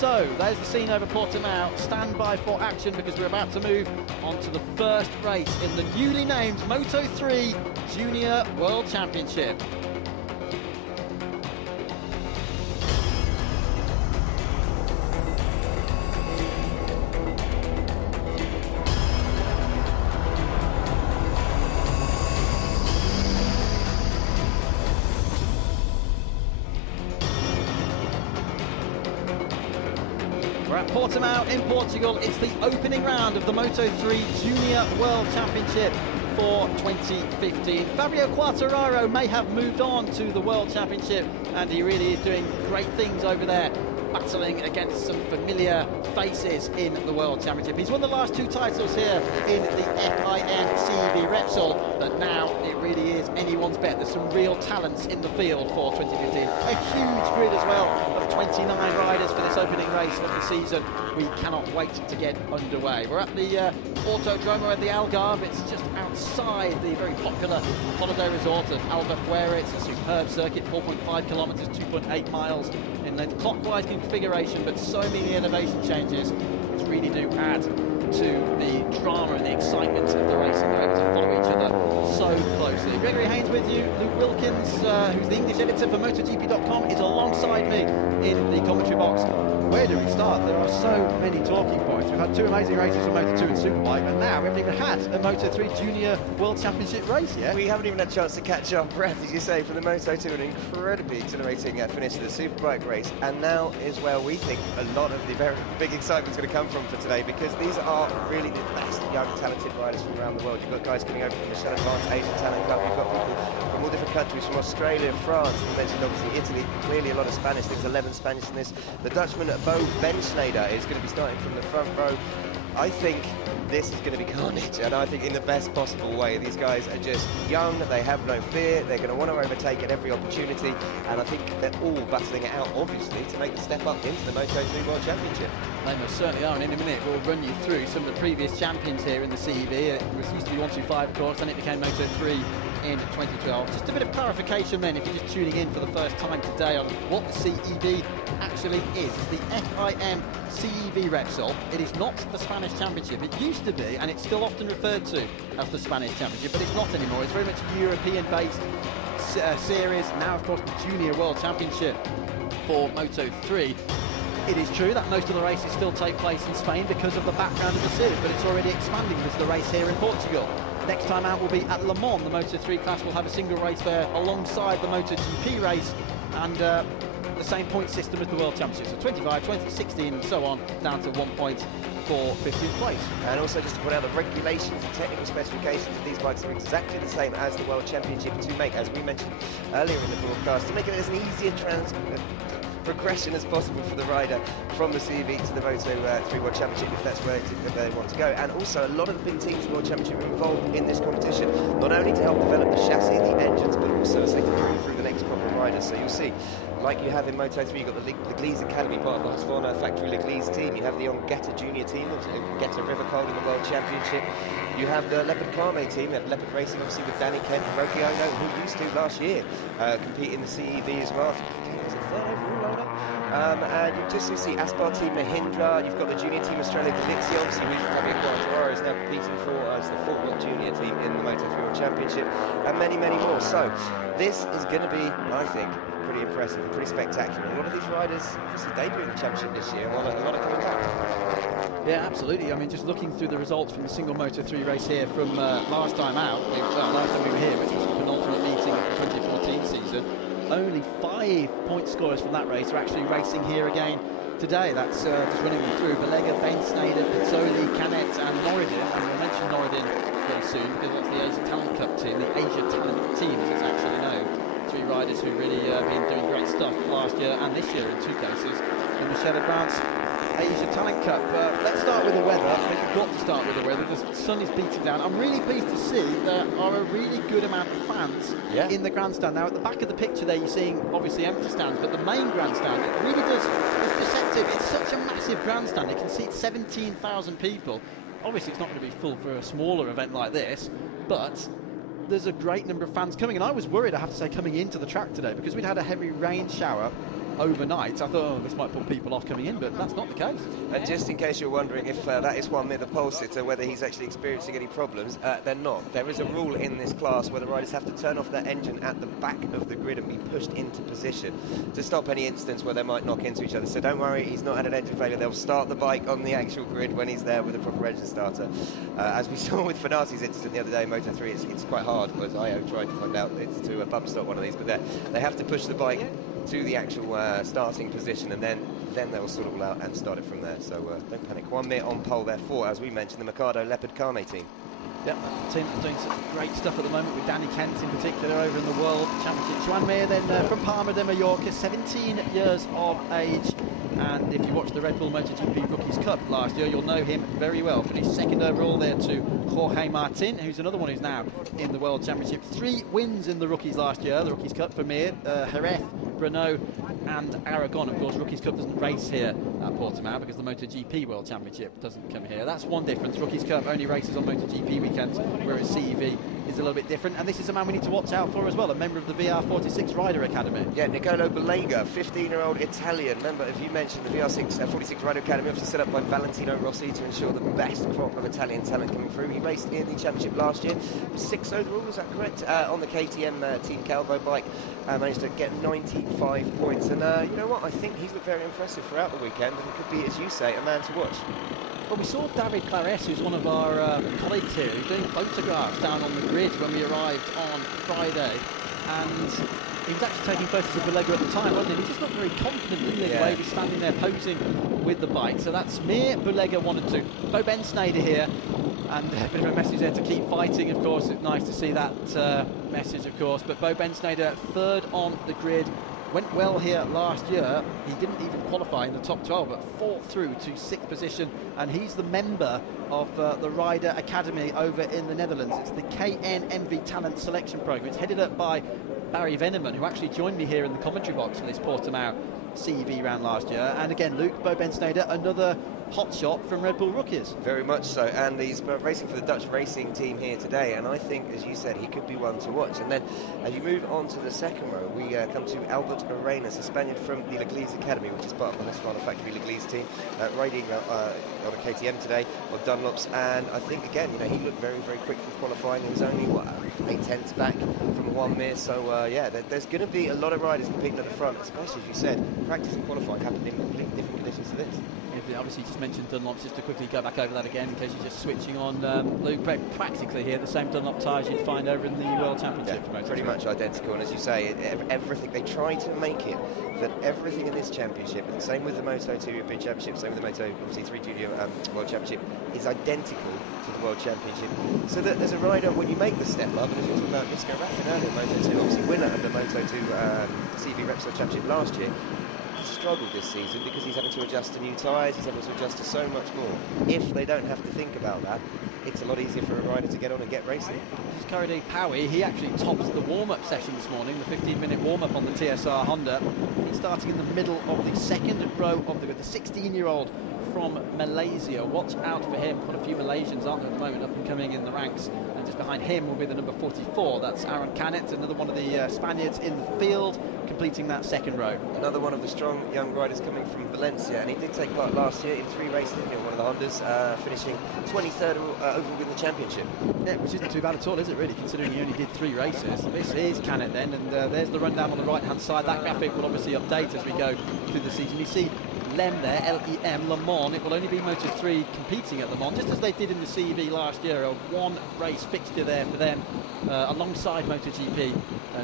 So, there's the scene over Portimao. Stand by for action because we're about to move on to the first race in the newly named Moto3 Junior World Championship. We're at Portimao in Portugal. It's the opening round of the Moto3 Junior World Championship for 2015. Fabio Quartararo may have moved on to the World Championship, and he really is doing great things over there, battling against some familiar faces in the World Championship. He's won the last two titles here in the FIM CEV Repsol, but now it really is anyone's bet. There's some real talents in the field for 2015. A huge grid as well of 29 riders for this opening race of the season. We cannot wait to get underway. We're at the Autodromo at the Algarve. It's just outside the very popular holiday resort of Algarve. It's a superb circuit, 4.5 kilometres, 2.8 miles in length, clockwise configuration, but so many elevation changes which really do add to the drama and the excitement of the racing. They're able to follow each other so closely. Gregory Haynes with you. Luke Wilkins, who's the English editor for MotoGP.com, is alongside me in the commentary box. Where do we start? There are so many talking points. We've had two amazing races for Moto2 and Superbike, and now we haven't even had a Moto3 Junior World Championship race yet. We haven't even had a chance to catch our breath, as you say, from the Moto2, an incredibly exhilarating finish to the Superbike race, and now is where we think a lot of the very big excitement is going to come from for today, because these are really the best young talented riders from around the world. You've got guys coming over from the Michel Advanced Asian Talent Cup, you've got people from all different countries, from Australia, France, you mentioned obviously Italy, clearly a lot of Spanish, there's 11 Spanish in this. The Dutchman Bo Benschneider is going to be starting from the front row. I think this is going to be carnage, and I think in the best possible way. These guys are just young, they have no fear, they're going to want to overtake at every opportunity, and I think they're all battling it out, obviously, to make the step up into the Moto3 World Championship. They most certainly are, and in a minute we'll run you through some of the previous champions here in the CEV. It used to be 125, of course, then it became Moto3 in 2012. Just a bit of clarification then, if you're just tuning in for the first time today, on what the CEV actually is. It's the FIM CEV Repsol. It is not the Spanish Championship. It used to be, and it's still often referred to as the Spanish Championship, but it's not anymore. It's very much a European-based series. Now, of course, the Junior World Championship for Moto3. It is true that most of the races still take place in Spain because of the background of the series, but it's already expanding as the race here in Portugal. Next time out will be at Le Mans. The Moto3 class will have a single race there alongside the MotoGP race, and the same point system as the World Championship. So 25, 20, 16 and so on, down to 1 point for 15th place. And also just to point out, the regulations and technical specifications of these bikes are exactly the same as the World Championship, to make, as we mentioned earlier in the broadcast, to make it as an easier progression as possible for the rider from the CEV to the Moto3 World Championship, if that's where they want to go. And also, a lot of the big teams in the World Championship are involved in this competition, not only to help develop the chassis, the engines, but also as they can bring through the next crop of riders. So you'll see, like you have in Moto3, you've got the Leglise Academy, part of the Husqvarna factory Leglise team. You have the Ongeta Junior team, Ongeta Rivercold in the World Championship. You have the Leopard Carme team, you have Leopard Racing, obviously, with Danny Kent and Roki Ono, who used to last year compete in the CEV as well. Was it third overall? And you just see Aspar team Mahindra, you've got the junior team Australia Galizia, obviously who Fabio Quartararo is now competing for as the football junior team in the Moto3 World Championship, and many, many more. So this is going to be, I think, pretty impressive and pretty spectacular. A lot of these riders obviously debuted in the championship this year, and a lot are coming back. Yeah, absolutely. I mean, just looking through the results from the single Moto3 race here from last time out, last time we were here, which was the penultimate meeting of the 2014 season, only 5 point scorers from that race are actually racing here again today. That's just running them through. Belega, Benschneider, Pizzoli, Canet and Norridin. And we'll mention Norridin very soon because that's the Asia Talent Cup team, the Asia Talent team as it's actually known. 3 riders who really been doing great stuff last year and this year in 2 cases in the Michel Advanced Asia Talent Cup. Let's start with the weather. I think we've got to start with the weather. The sun is beating down. I'm really pleased to see there are a really good amount of fans in the grandstand. Now, at the back of the picture there, you're seeing obviously empty stands, but the main grandstand, it really does, it's deceptive. It's such a massive grandstand. It can seat 17,000 people. Obviously, it's not going to be full for a smaller event like this, but there's a great number of fans coming. And I was worried, I have to say, coming into the track today, because we'd had a heavy rain shower overnight. I thought, oh, this might put people off coming in, but that's not the case. And just in case you're wondering if that is Juan Mir, the pole sitter, whether he's actually experiencing any problems, they're not. There is a rule in this class where the riders have to turn off their engine at the back of the grid and be pushed into position to stop any instance where they might knock into each other. So don't worry, he's not had an engine failure. They'll start the bike on the actual grid when he's there with a proper engine starter. As we saw with Fanati's incident the other day in Moto3, it's quite hard, because Io tried to find out it's to bump stop one of these, but they have to push the bike to the actual starting position, and then they'll sort it all out and start it from there. So don't panic. Juan Mir on pole, therefore, as we mentioned, the Mikado Leopard Kame team. Yeah, that's the team that's doing some great stuff at the moment, with Danny Kent in particular over in the World Championship. Juan Mir then from Palma de Mallorca, 17 years of age. And if you watched the Red Bull MotoGP Rookies Cup last year, you'll know him very well. Finished second overall there to Jorge Martin, who's another one who's now in the World Championship. 3 wins in the Rookies last year, the Rookies Cup for Mir, Jerez, Brno and Aragon. Of course, Rookies Cup doesn't race here at Portimao because the MotoGP World Championship doesn't come here. That's one difference. Rookies Cup only races on MotoGP weekends, whereas CEV is a little bit different. And this is a man we need to watch out for as well, a member of the VR46 Rider Academy. Yeah, Nicolo Balega, 15-year-old Italian member, if you mentioned the VR46 Rider Academy, obviously set up by Valentino Rossi to ensure the best crop of Italian talent coming through. He raced in the championship last year, 6th overall, is that correct? On the KTM Team Calvo bike, managed to get 95 points. And you know what, I think he's looked very impressive throughout the weekend, and it could be, as you say, a man to watch. Well, we saw David Clares, who's one of our colleagues here, who's doing photographs down on the grid when we arrived on Friday, and he was actually taking photos of Balega at the time, wasn't he? He just not very confident in the way he was standing there posing with the bike. So that's Mir, Balega 1 and 2. Bo Bensneider here, and a bit of a message there to keep fighting, of course. It's nice to see that message, of course. But Bo Bensneider, 3rd on the grid. Went well here last year. He didn't even qualify in the top 12, but fought through to 6th position, and he's the member of the Rider Academy over in the Netherlands. It's the KNMV Talent Selection Program. It's headed up by Barry Veneman, who actually joined me here in the commentary box for this Portimao CEV round last year. And again, Luke, Bo Bensneider, another hot shot from Red Bull Rookies. Very much so, and he's racing for the Dutch racing team here today, and I think, as you said, he could be one to watch. And then as you move on to the second row, we come to Albert Arenas, a Spaniard from the Leglise Academy, which is part of the Husqvarna Factory Leglise team, riding on a KTM today on Dunlops. And I think, again, he looked very, very quick for qualifying. He was only, 8/10 back from Juan Mir. So, yeah, there's going to be a lot of riders competing at the front, especially, as you said, practice and qualifying happened in completely different conditions to this. Obviously, just mentioned Dunlops, just to quickly go back over that again in case you're just switching on. Luke, practically here, the same Dunlop tyres you'd find over in the World Championship. Yeah, pretty much identical, and as you say, everything, they try to make it that everything in this championship, and same with the Moto2 European Championship, same with the Moto, obviously 3 Junior World Championship, is identical to the World Championship. So that as a rider, when you make the step up, and as you talked about Disco Raffin earlier, Moto2, obviously winner of the Moto2 CEV Repsol Championship last year, struggled this season because he's having to adjust to new tyres, he's having to adjust to so much more. If they don't have to think about that, it's a lot easier for a rider to get on and get racing. This is Corrade Powie. He actually topped the warm-up session this morning, the 15-minute warm-up on the TSR Honda. He's starting in the middle of the second row of the 16-year-old from Malaysia. Watch out for him. Quite a few Malaysians, aren't there, at the moment, up and coming in the ranks. And just behind him will be the number 44. That's Aaron Canet, another one of the Spaniards in the field, completing that second row. Another one of the strong young riders coming from Valencia, and he did take part last year in 3 races, didn't he, on one of the Hondas, finishing 23rd overall in the championship. Yeah, which isn't too bad at all, is it, really, considering he only did 3 races. This is Canet then, and there's the rundown on the right-hand side. That graphic will obviously update as we go through the season. You see Lem there, L-E-M, Le Mans. It will only be Moto3 competing at Le Mans, just as they did in the CEV last year. A 1-race fixture there for them, alongside MotoGP.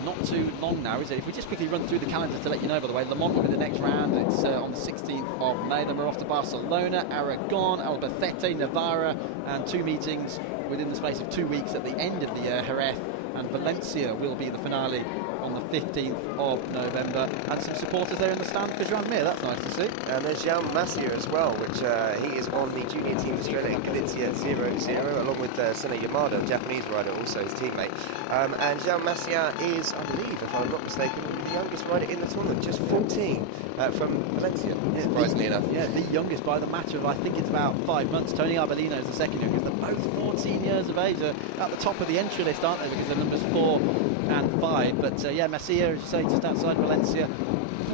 Not too long now, is it? If we just quickly run through the calendar to let you know, by the way, Le Mans will be the next round. It's on the 16th of May. Then we're off to Barcelona, Aragon, Albacete, Navarra, and 2 meetings within the space of 2 weeks at the end of the year. Jerez and Valencia will be the finale on the 15th of November, and some supporters there in the stand for Juan Mir. That's nice to see. And there's Jaume Masia as well, which he is on the junior team of Australia in Galicia 0-0, along with Sena Yamada, Japanese rider, also his teammate. And Jaume Masia is, I believe, if I'm not mistaken, the youngest rider in the tournament, just 14 from Valencia, surprisingly enough. Yeah, the youngest by the matter of, I think it's about 5 months. Tony Arbolino is the second youngest. They're both 14 years of age. They're at the top of the entry list, aren't they, because they're numbers 4 and 5. But yeah, Masia, as you say, just outside Valencia,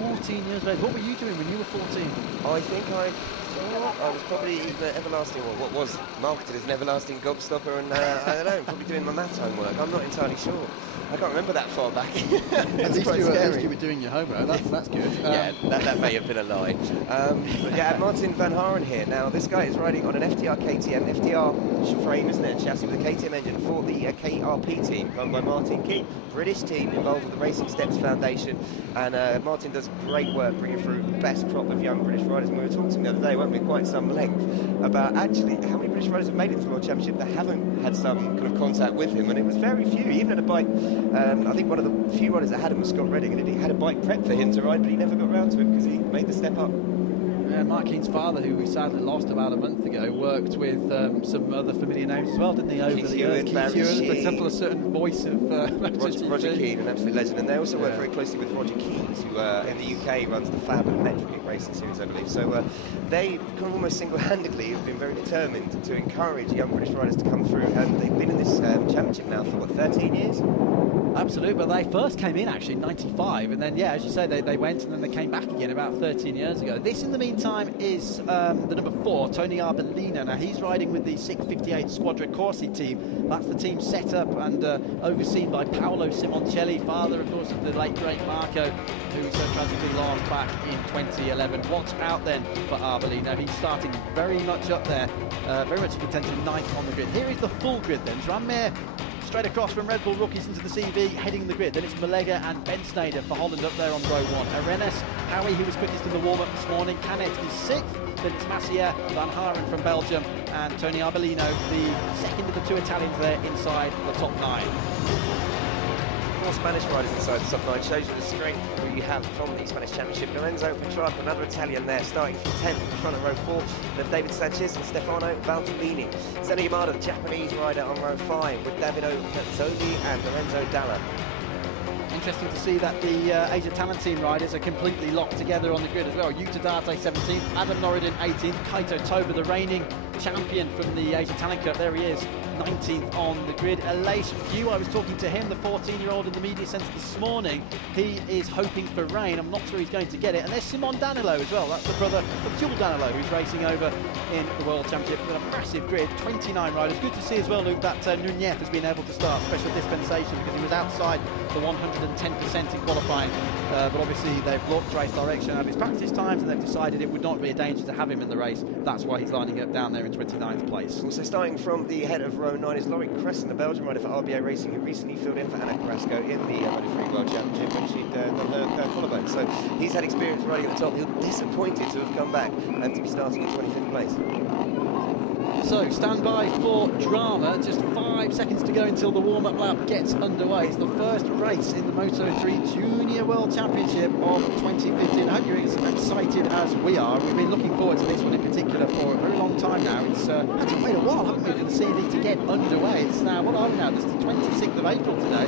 14 years of age. What were you doing when you were 14? I think I was probably either everlasting, or what was marketed as an everlasting gobstopper, and I don't know, probably doing my maths homework. I'm not entirely sure. I can't remember that far back. At least you were doing your homework. That's good. Yeah, that may have been a lie. But yeah, Martin van Haren here. Now, this guy is riding on an FTR KTM, FTR frame, isn't it? Chassis with a KTM engine for the KRP team, run by Martin Key, British team involved with the Racing Steps Foundation. And Martin does great work bringing through the best crop of young British riders. And we were talking the other day, weren't we, quite some length, about actually how many British riders have made it to the World Championship that haven't had some kind of contact with him. And it was very few. He even had a bike. I think one of the few riders that had him was Scott Redding, and he had a bike prep for him to ride, but he never got round to it because he made the step up. Yeah, Mark Keane's father, who we sadly lost about a month ago, worked with some other familiar names as well, didn't he, over the years? Keith Ewan, for example, a certain voice of Roger Keane, an absolute legend. And they also work very closely with Roger Keys, who in the UK runs the Fab and Metric Racing Series, I believe. So they kind of almost single-handedly have been very determined to encourage young British riders to come through. And they've been in this championship now for, what, 13 years? Absolutely, but they first came in actually in 95, and then, yeah, as you say, they went and then they came back again about 13 years ago. This, in the meantime, is the number 4, Tony Arbolino. Now, he's riding with the 658 Squadra Corsi team. That's the team set up and overseen by Paolo Simoncelli, father, of course, of the late, great Marco, who so tragically lost back in 2011. Watch out, then, for Arbolino. He's starting very much up there, very much a contender, 9th on the grid. Here is the full grid, then. Tranmere straight across from Red Bull rookies into the CV, heading the grid. Then it's Malega and Ben Snyder for Holland up there on row 1. Arenas, Howie, who was quickest in the warm-up this morning. Canet is 6th. Then it's Massier, Van Haren from Belgium, and Tony Arbolino, the second of the 2 Italians there inside the top 9. 4 Spanish riders inside the top 9 shows you the strength we have from the Spanish Championship. Lorenzo Petrarca, another Italian there, starting from 10th in front of row 4. Then David Sanchez and Stefano Valtellini. Senna Yamada, the Japanese rider, on row 5 with Davide Cazzoli and Lorenzo Dalla. Interesting to see that the Asia Talent Team riders are completely locked together on the grid as well. Yuta Date 17th, Adam Norridin 18th, Kaito Toba, the reigning champion from the Asia Talent Cup, there he is, 19th on the grid. Aleix Few, I was talking to him, the 14-year-old in the media centre this morning. He is hoping for rain. I'm not sure he's going to get it. And there's Simon Danilo as well. That's the brother of Jules Danilo, who's racing over in the World Championship with a massive grid, 29 riders. Good to see as well, Luke, that Nunez has been able to start special dispensation because he was outside the 110% in qualifying. But obviously they've looked race direction at his practice times and they've decided it would not be a danger to have him in the race. That's why he's lining up down there in 29th place. Also starting from the head of row 9 is Laurie Crescent, a Belgian rider for RBA Racing, who recently filled in for Anna Carrasco in the Moto3 World Championship when she'd done her collarbone. So he's had experience riding at the top. He'll be disappointed to have come back and to be starting in 25th place. So, stand by for drama. Just 5 seconds to go until the warm-up lap gets underway. It's the first race in the Moto3 Junior World Championship of 2015. I hope you're as excited as we are. We've been looking forward to this one in particular for a very long time now. It's actually waited a while, haven't we, for the CV to get underway. It's now, what are we now? This is the 26th of April today.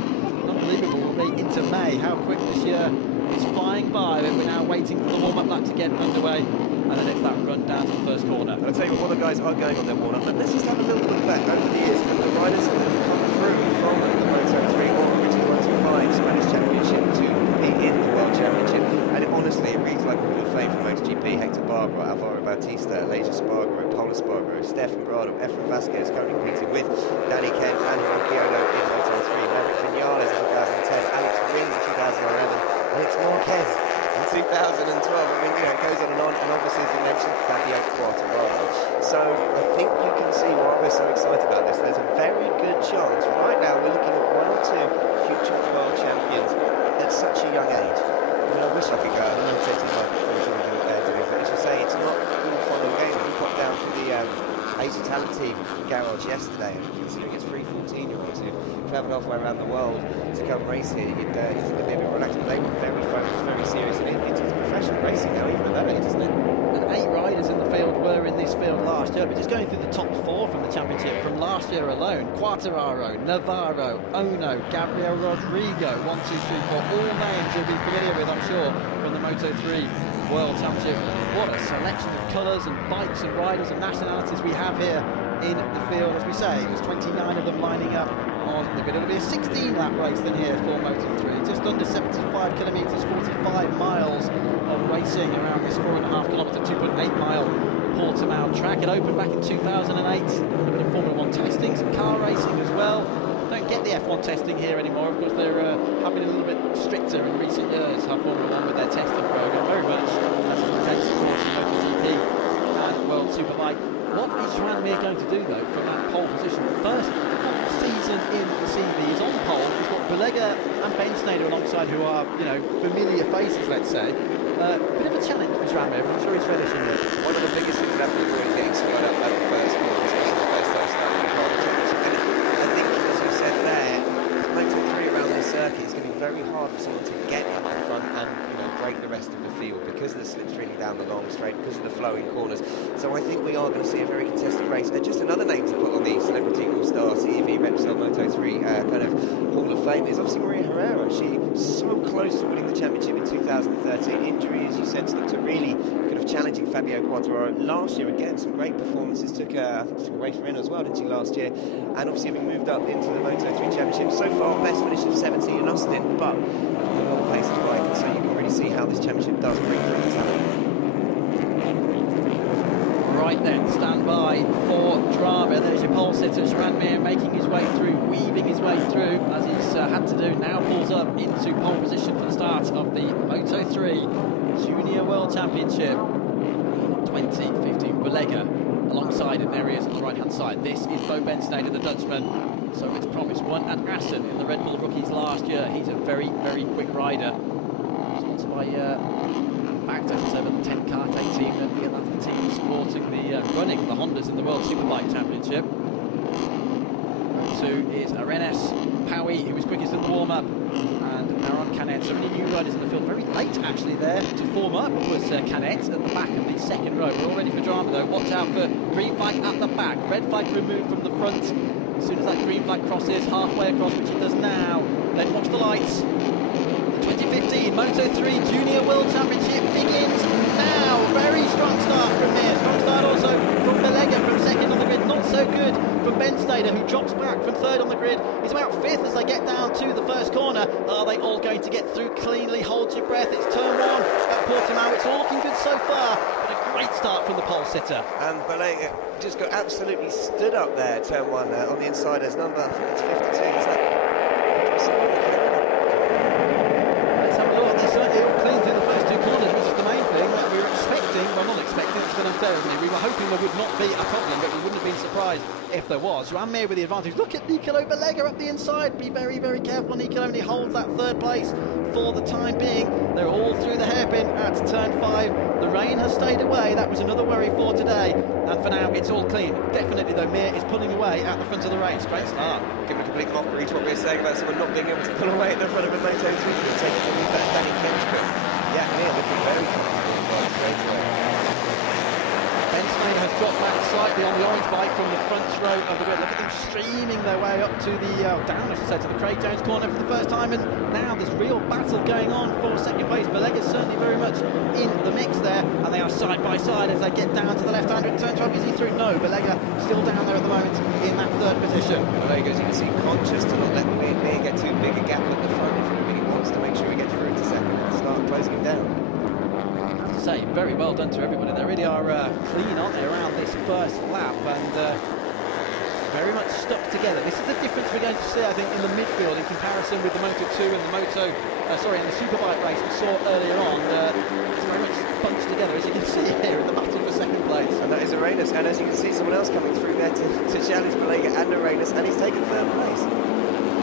Unbelievable. We'll be into May. How quick this year is flying by, but we're now waiting for the warm-up lap to get underway. And then it's that run down to the first corner. And I'll tell you what, the guys are going on their warm-up. Let's just have a little look back over the years at the riders that have come through from the Moto3 or original Moto5 Spanish Championship to compete in the World Championship. And honestly, it reads like a Hall of Fame for MotoGP. Hector Barbara, Alvaro Bautista, Elijah Spargaro, Paul Espargaro, Stefan Bradl, Efren Vasquez, currently competing with Danny Kent and Hiroki Ono in Moto3. Maverick Vinales in 2010, Alex Rins in 2011, Alex Marquez in 2012. I mean, it goes on, and obviously, as you mentioned, Fabio Quartararo. So I think you can see why we're so excited about this. There's a very good chance. Right now, we're looking at 1 or 2 future world champions at such a young age. I mean, I wish I could go. I don't know if it's my but as you say, it's not all fun and games. We got down to the Asia Talent Team garage yesterday, and considering it's 3 14-year-olds who travelled halfway around the world to come race here, you'd think it'd be a bit relaxed, but they were very focused, very serious, and it's professional racing now, even at that age, isn't it? And 8 riders in the field were in this field last year, but just going through the top 4 from the championship from last year alone: Quartararo, Navarro, Ono, Gabriel Rodrigo, 1, 2, 3, 4, all names you'll be familiar with, I'm sure, from the Moto3 World Championship. What a selection of colours and bikes and riders and nationalities we have here in the field. As we say, there's 29 of them lining up on the grid. It'll be a 16-lap race then here for Moto3. Just under 75 kilometres, 45 miles of racing around this 4.5 kilometre, 2.8 mile Portimao track. It opened back in 2008. A bit of Formula 1 testing, some car racing as well. Don't get the F1 testing here anymore. Of course, they're have been a little bit stricter in recent years, have Formula 1 with their testing program. Very much as is the case for MotoGP and World Superbike. What is Joan Mir going to do, though, from that pole position? First season in the CV, he's on pole. He's got Belega and Ben Snyder alongside, who are, you know, familiar faces, let's say. Bit of a challenge for Joan Mir, but I'm sure he's relishing it. One of the biggest things that happens is getting squared up at the first corner, especially the first time starting the car championship. And I think, as you said there, Moto3 around this circuit, it's going to be very hard for someone to get in the front and, you know, break the rest of the field because of the slips really down the long straight, because of the flowing corners. So I think we are going to see a very contested race. Just another name to put on the Celebrity All-Star CEV Repsol Moto3 kind of Hall of Fame is obviously Maria Herrera. She was so close to winning the championship in 2013. Injury, as you said, looked to really kind of challenging Fabio Quartararo last year. Again, some great performances. Took I think she took a race for him as well, didn't she, last year? And obviously having moved up into the Moto3 championship. So far, best finish of 17 in Austin, but a lot of pace is bike, and so you can really see how this championship does bring through the talent. Right then, stand by for drama. There's your pole sitter, Joan Mir, making his way through, weaving his way through, as he's had to do. Now pulls up into pole position for the start of the Moto3 Junior World Championship 2015. Belega alongside him, there he is on the right-hand side. This is Bo Benstein, the Dutchman. So it's promised. Won at Assen in the Red Bull Rookies last year. He's a very, very quick rider. Sponsored by backed up over the 10 kart team and the Atlanta team supporting the running the Hondas in the World Superbike Championship. Two is Arenas Pauwi, who was quickest in the warm-up, and Aaron Canet. So many new riders in the field. Very late, actually, there to form up was Canet at the back of the second row. We're all ready for drama, though. Watch out for green flag at the back. Red flag removed from the front. As soon as that green flag crosses, halfway across, which it does now, then watch the lights. The 2015 Moto3 Junior World Championship begins now. Very strong start from Mir. Strong start also from Belega from second on the grid. Not so good from Ben Snyder, who drops back from third on the grid. He's about fifth as they get down to the first corner. Are they all going to get through cleanly? Hold your breath. It's turn one at Portimao. It's all looking good so far, but a great start from the pole sitter. And Belega just got absolutely stood up there, turn one on the inside as number, I think it's 52, is that? Let's have a look. They certainly all clean through the first two corners, which is the main thing that we were expecting. Well, not expecting, it's been unfair, isn't it? We were hoping there would not be a problem, but we wouldn't have been surprised if there was. Joan Mir with the advantage. Look at Nicolo Belega up the inside. Be very, very careful. Nicolo only holds that third place for the time being. They're all through the hairpin at turn 5. The rain has stayed away. That was another worry for today. And for now, it's all clean. Definitely, though, Mir is pulling away at the front of the race. Great start. Give a complete mockery to what we were saying about someone not being able to pull away at the front of a Moto3. Taking the lead back, Danny Kenschke. Yeah, Mir looking very comfortable straight away. Ben Snyder has dropped back slightly on the orange bike from the front row of the grid. Look at them streaming their way up to the down, I should say, to the Craig Jones corner for the first time, and now there's real battle going on for second place. Belega's certainly very much in the mix there, and they are side by side as they get down to the left-hander in turn 12. Is he through? No, Belega still down there at the moment in that third position. Belega's, you can see, conscious to not let Mir get too big a gap at the front if he really wants to make sure he gets through to second and start closing him down. Say very well done to everybody. They really are clean, aren't they, around this first lap, and very much stuck together. This is the difference we're going to see, I think, in the midfield in comparison with the Moto2 and the and the Superbike race we saw earlier on. It's very much bunched together, as you can see here, in the battle for second place. And that is Arenas, and as you can see, someone else coming through there to challenge Belega and Arenas, and he's taken third place.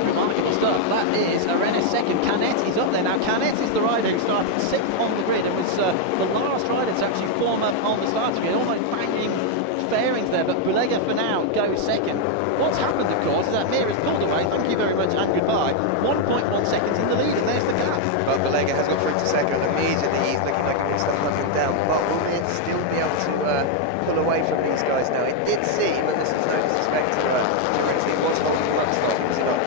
Remarkable stuff. That is Arenas second. Canet is up there now. Canet is the rider who started sixth on the grid and was the last rider to actually form up on the starting grid. Almost banging fairings there, but Belega for now goes second. What's happened, of course, is that Mir has pulled away. Thank you very much and goodbye. 1.1 seconds in the lead, and there's the gap. But Belega has got through to second. Immediately he's looking like he can start hunting down, but will Mir still be able to pull away from these guys now? It did seem, and this was no disrespect to he was holding him up, was he not?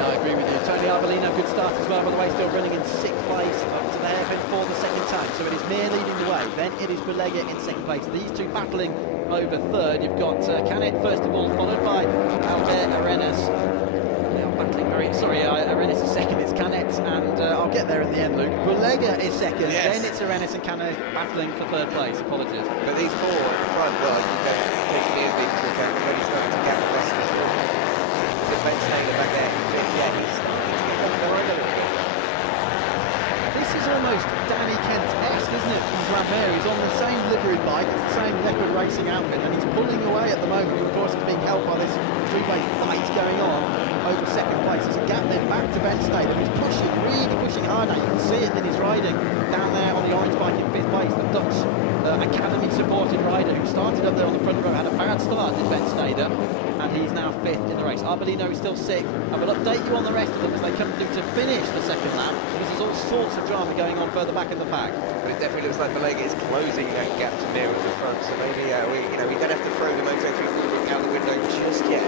I agree with you. Tony Arbolino, good start as well, by the way, still running in 6th place up to the hairpin for the second time. So it is Mir leading the way. Then it is Belega in second place. These two battling over third. You've got Canet first of all, followed by Algarve Arenas. They are battling very... Sorry, Arenas is second, it's Canet, and I'll get there in the end, Luke. Belega is second, yes. then it's Arenas and Canet battling for third place. Apologies. But these four in front, well, you can take Mir's lead into account, but then he's starting to gap the rest of the squad. Ben Sneijder back there, yeah, he's starting to get down behind a little bit. This is almost Danny Kent-esque, isn't it, from Grandmere? He's on the same livery bike, it's the same leopard racing outfit, and he's pulling away at the moment. Of course, he's being helped by this three-way fight going on over second place. There's a gap then back to Ben Sneijder, who's pushing, really pushing hard now. You can see it in his riding down there on the orange bike in fifth place. The Dutch Academy-supported rider who started up there on the front row had a bad start in Ben Sneijder, and he's now fifth in the race. Arbolino is still sixth. I will update you on the rest of them as they come through to finish the second lap, because there's all sorts of drama going on further back in the pack. But it definitely looks like Belega is closing that gap to Mir at the front, so maybe we don't have to throw the Moto3 rulebook out the window just yet,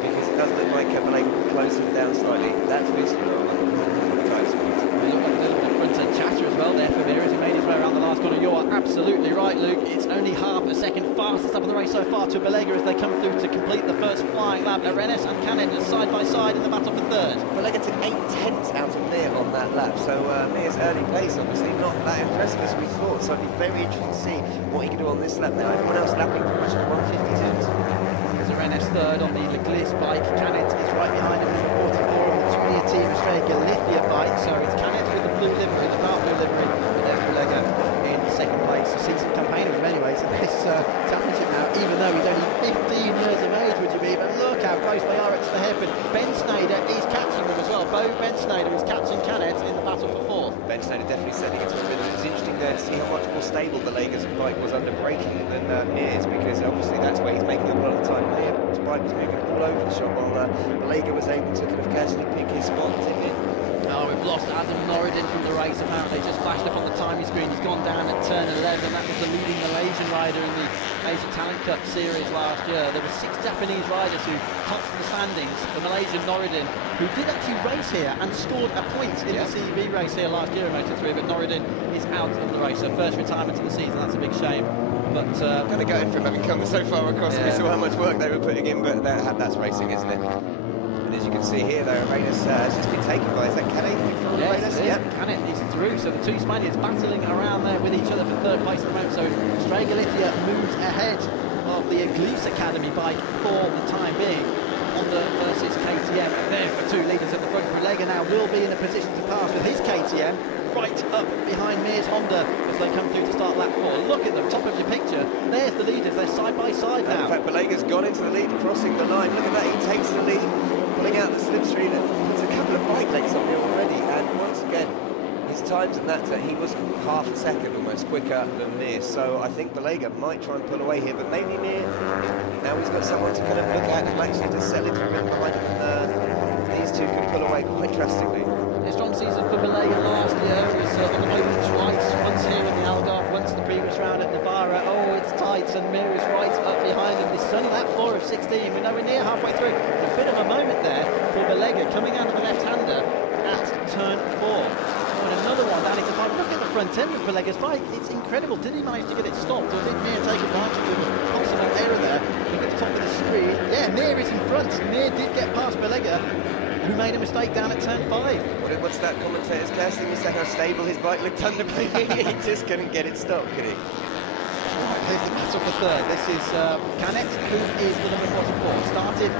because it does look like Belega will close him down slightly. That's visible on the guys. They look like a little bit of front-end chatter as well there for Mir as he made his way around the last corner. You're absolutely right, Luke. It's only half a second fastest up of the race so far to Belega as they come through to complete the first flying lap. Arenas and Canet are side by side in the battle for third. Belega took 8/10 out of Mir on that lap, so Mir's early pace obviously not that impressive as we thought, so I'd be very interested to see what he can do on this lap now. Everyone else lapping pretty much at 152. There's Arenas third on the Leglis bike. Canet is right behind him with 44 on the Junior Team Australia Lithia bike, so it's Canet with the blue livery, the dark blue livery, and then Belega in second place. A seasoned campaigner in many ways in this championship now, even though he's only 15 years of age, would you be? But look how close they are at the hip, and Ben Sneijder is catching them as well. Ben Sneijder is catching Canet in the battle for fourth. Ben Sneijder definitely setting into a rhythm. It's interesting there to see how much more stable Belega's bike was under braking than Mir's, because obviously that's where he's making up a lot of the time. Mir's bike was moving all over the shop, while Belega was able to kind of casually pick his spot, didn't he? Oh, we've lost Adam Norridin from the race, apparently. Just flashed up on the timing screen. He's gone down at turn 11. That was the leading Malaysian rider in the Asia Talent Cup series last year. There were 6 Japanese riders who topped the standings. The Malaysian Norridin, who did actually race here and scored a point in the CEV race here last year in Moto3, but Norridin is out of the race. So first retirement of the season, that's a big shame. But kind of gutted for him having come so far across. We saw how much work they were putting in, but that's racing, isn't it? As you can see here, though, Arenas has just been taken by, is that Canet? Yes, it is. Canet is through, so the two Spaniards battling around there with each other for third place at the moment. So Australia Lithia moves ahead of the Eglis Academy bike for the time being. Honda versus KTM. There for two leaders at the front. Belega now will be in a position to pass with his KTM right up behind Mir's Honda as they come through to start lap 4. Look at them, top of your picture. There's the leaders, they're side by side now. In fact, Belega's gone into the lead, crossing the line. Look at that, he takes the lead, pulling out the slipstream, and puts a couple of bike legs on him already. And once again, his times in that he was half a second almost quicker than Mir. So I think Belega might try and pull away here, but maybe Mir, now he's got someone to kind of look at and actually just settle it from behind him. These two could pull away quite drastically. A strong season for Belega last year. He was on the podium twice, once here in the Algarve, once the previous round at Navarra. Oh, it's tight, and Mir is right up behind him. This is only lap 4 of 16. We're nowhere near halfway through. A bit of a moment there for Belega coming out of the left-hander at turn 4. Oh, and another one down his bike. Look at the front end of Belega's bike. It's incredible. Did he manage to get it stopped, or did Mir take advantage of a possible error there? Look at the top of the screen. Yeah, Mir is in front. Mir did get past Belega, who made a mistake down at turn 5. What's that commentator's cursing? He said how stable his bike looked under braking. He just couldn't get it stopped, could he? Right, here's the battle for third. This is Canet, who is the number 44. Started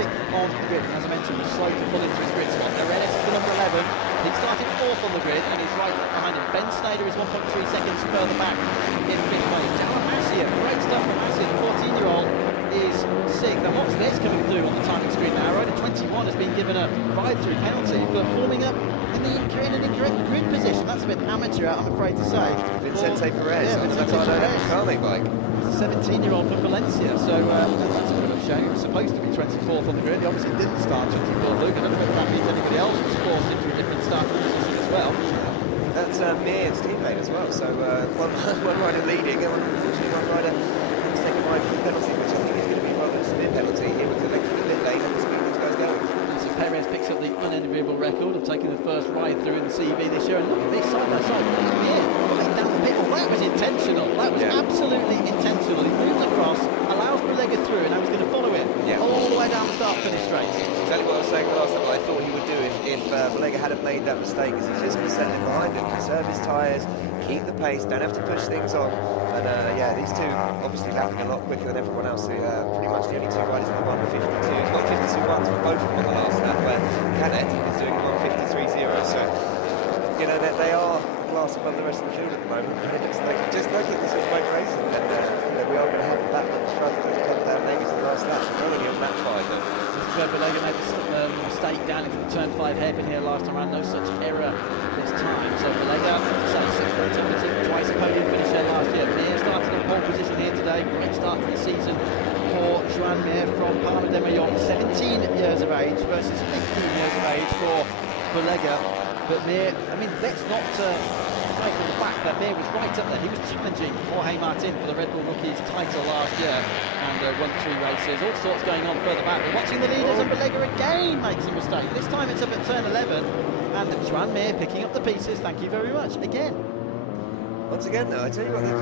6th on the grid. As I mentioned, was slow to pull into his grid spot. Arenas is the number 11. He started 4th on the grid and he's right behind him. Ben Sneijder is 1.3 seconds further back in 5th place. Darren Massier, great stuff from Massier, the 14-year-old. Is 6th. And what's this coming through on the timing screen now? Rider 21 has been given a ride-through penalty for forming up in an incorrect grid position. That's a bit amateur, I'm afraid to say. Vicente Perez, yeah, on the Carme bike. It's a 17-year-old from Valencia, so that's a bit of a shame. He was supposed to be 24th on the grid. He obviously didn't start 24th. Luke, I don't know whether that means anybody else was forced into a different starting position as well. That's Mir's teammate as well. So one rider leading, and unfortunately one rider in the second ride with a penalty, which I think is going to be rather a severe penalty here with the length of the pit lane and the speed these guys going. So Perez picks up the unenviable record of taking the first ride through in the CEV this year, and look at this side by side. Right down the pit intentional. That was absolutely intentional. He moves across, allows Belega through, and now he's going to follow it all the way down the start-finish straight. Exactly what I was saying last time. I thought he would do if Belega hadn't made that mistake, because he's just going to set it behind him, conserve his tyres, keep the pace, don't have to push things on. And yeah, these two obviously lapping a lot quicker than everyone else. Pretty much the only two riders in the 152, not 52.1s for both of them on the last lap, where Canet is doing 153.0. So, you know, they are class above the rest of the field at the moment. And it looks like, just like it, this is great racing. And you know, we are going to have a battle at the front that will come down maybe to the last lap. We're only on lap 5 though. This is where Belega made a mistake down into the turn 5 hairpin here last time around. No such error this time. So Belega, twice a podium finish there last year. Mir started in pole position here today. Great start to the season for Joan Mir from Palma de Mallorca. 17 years of age versus 15 years of age for Belega. But Mir, I mean, let's not take the fact that Mir was right up there. He was challenging Jorge Martin for the Red Bull Rookies title last year and won 3 races. All sorts going on further back. We're watching the leaders, and Belega again makes a mistake. This time it's up at turn 11, and Joan Mir picking up the pieces. Thank you very much again. Once again, though, I tell you what, it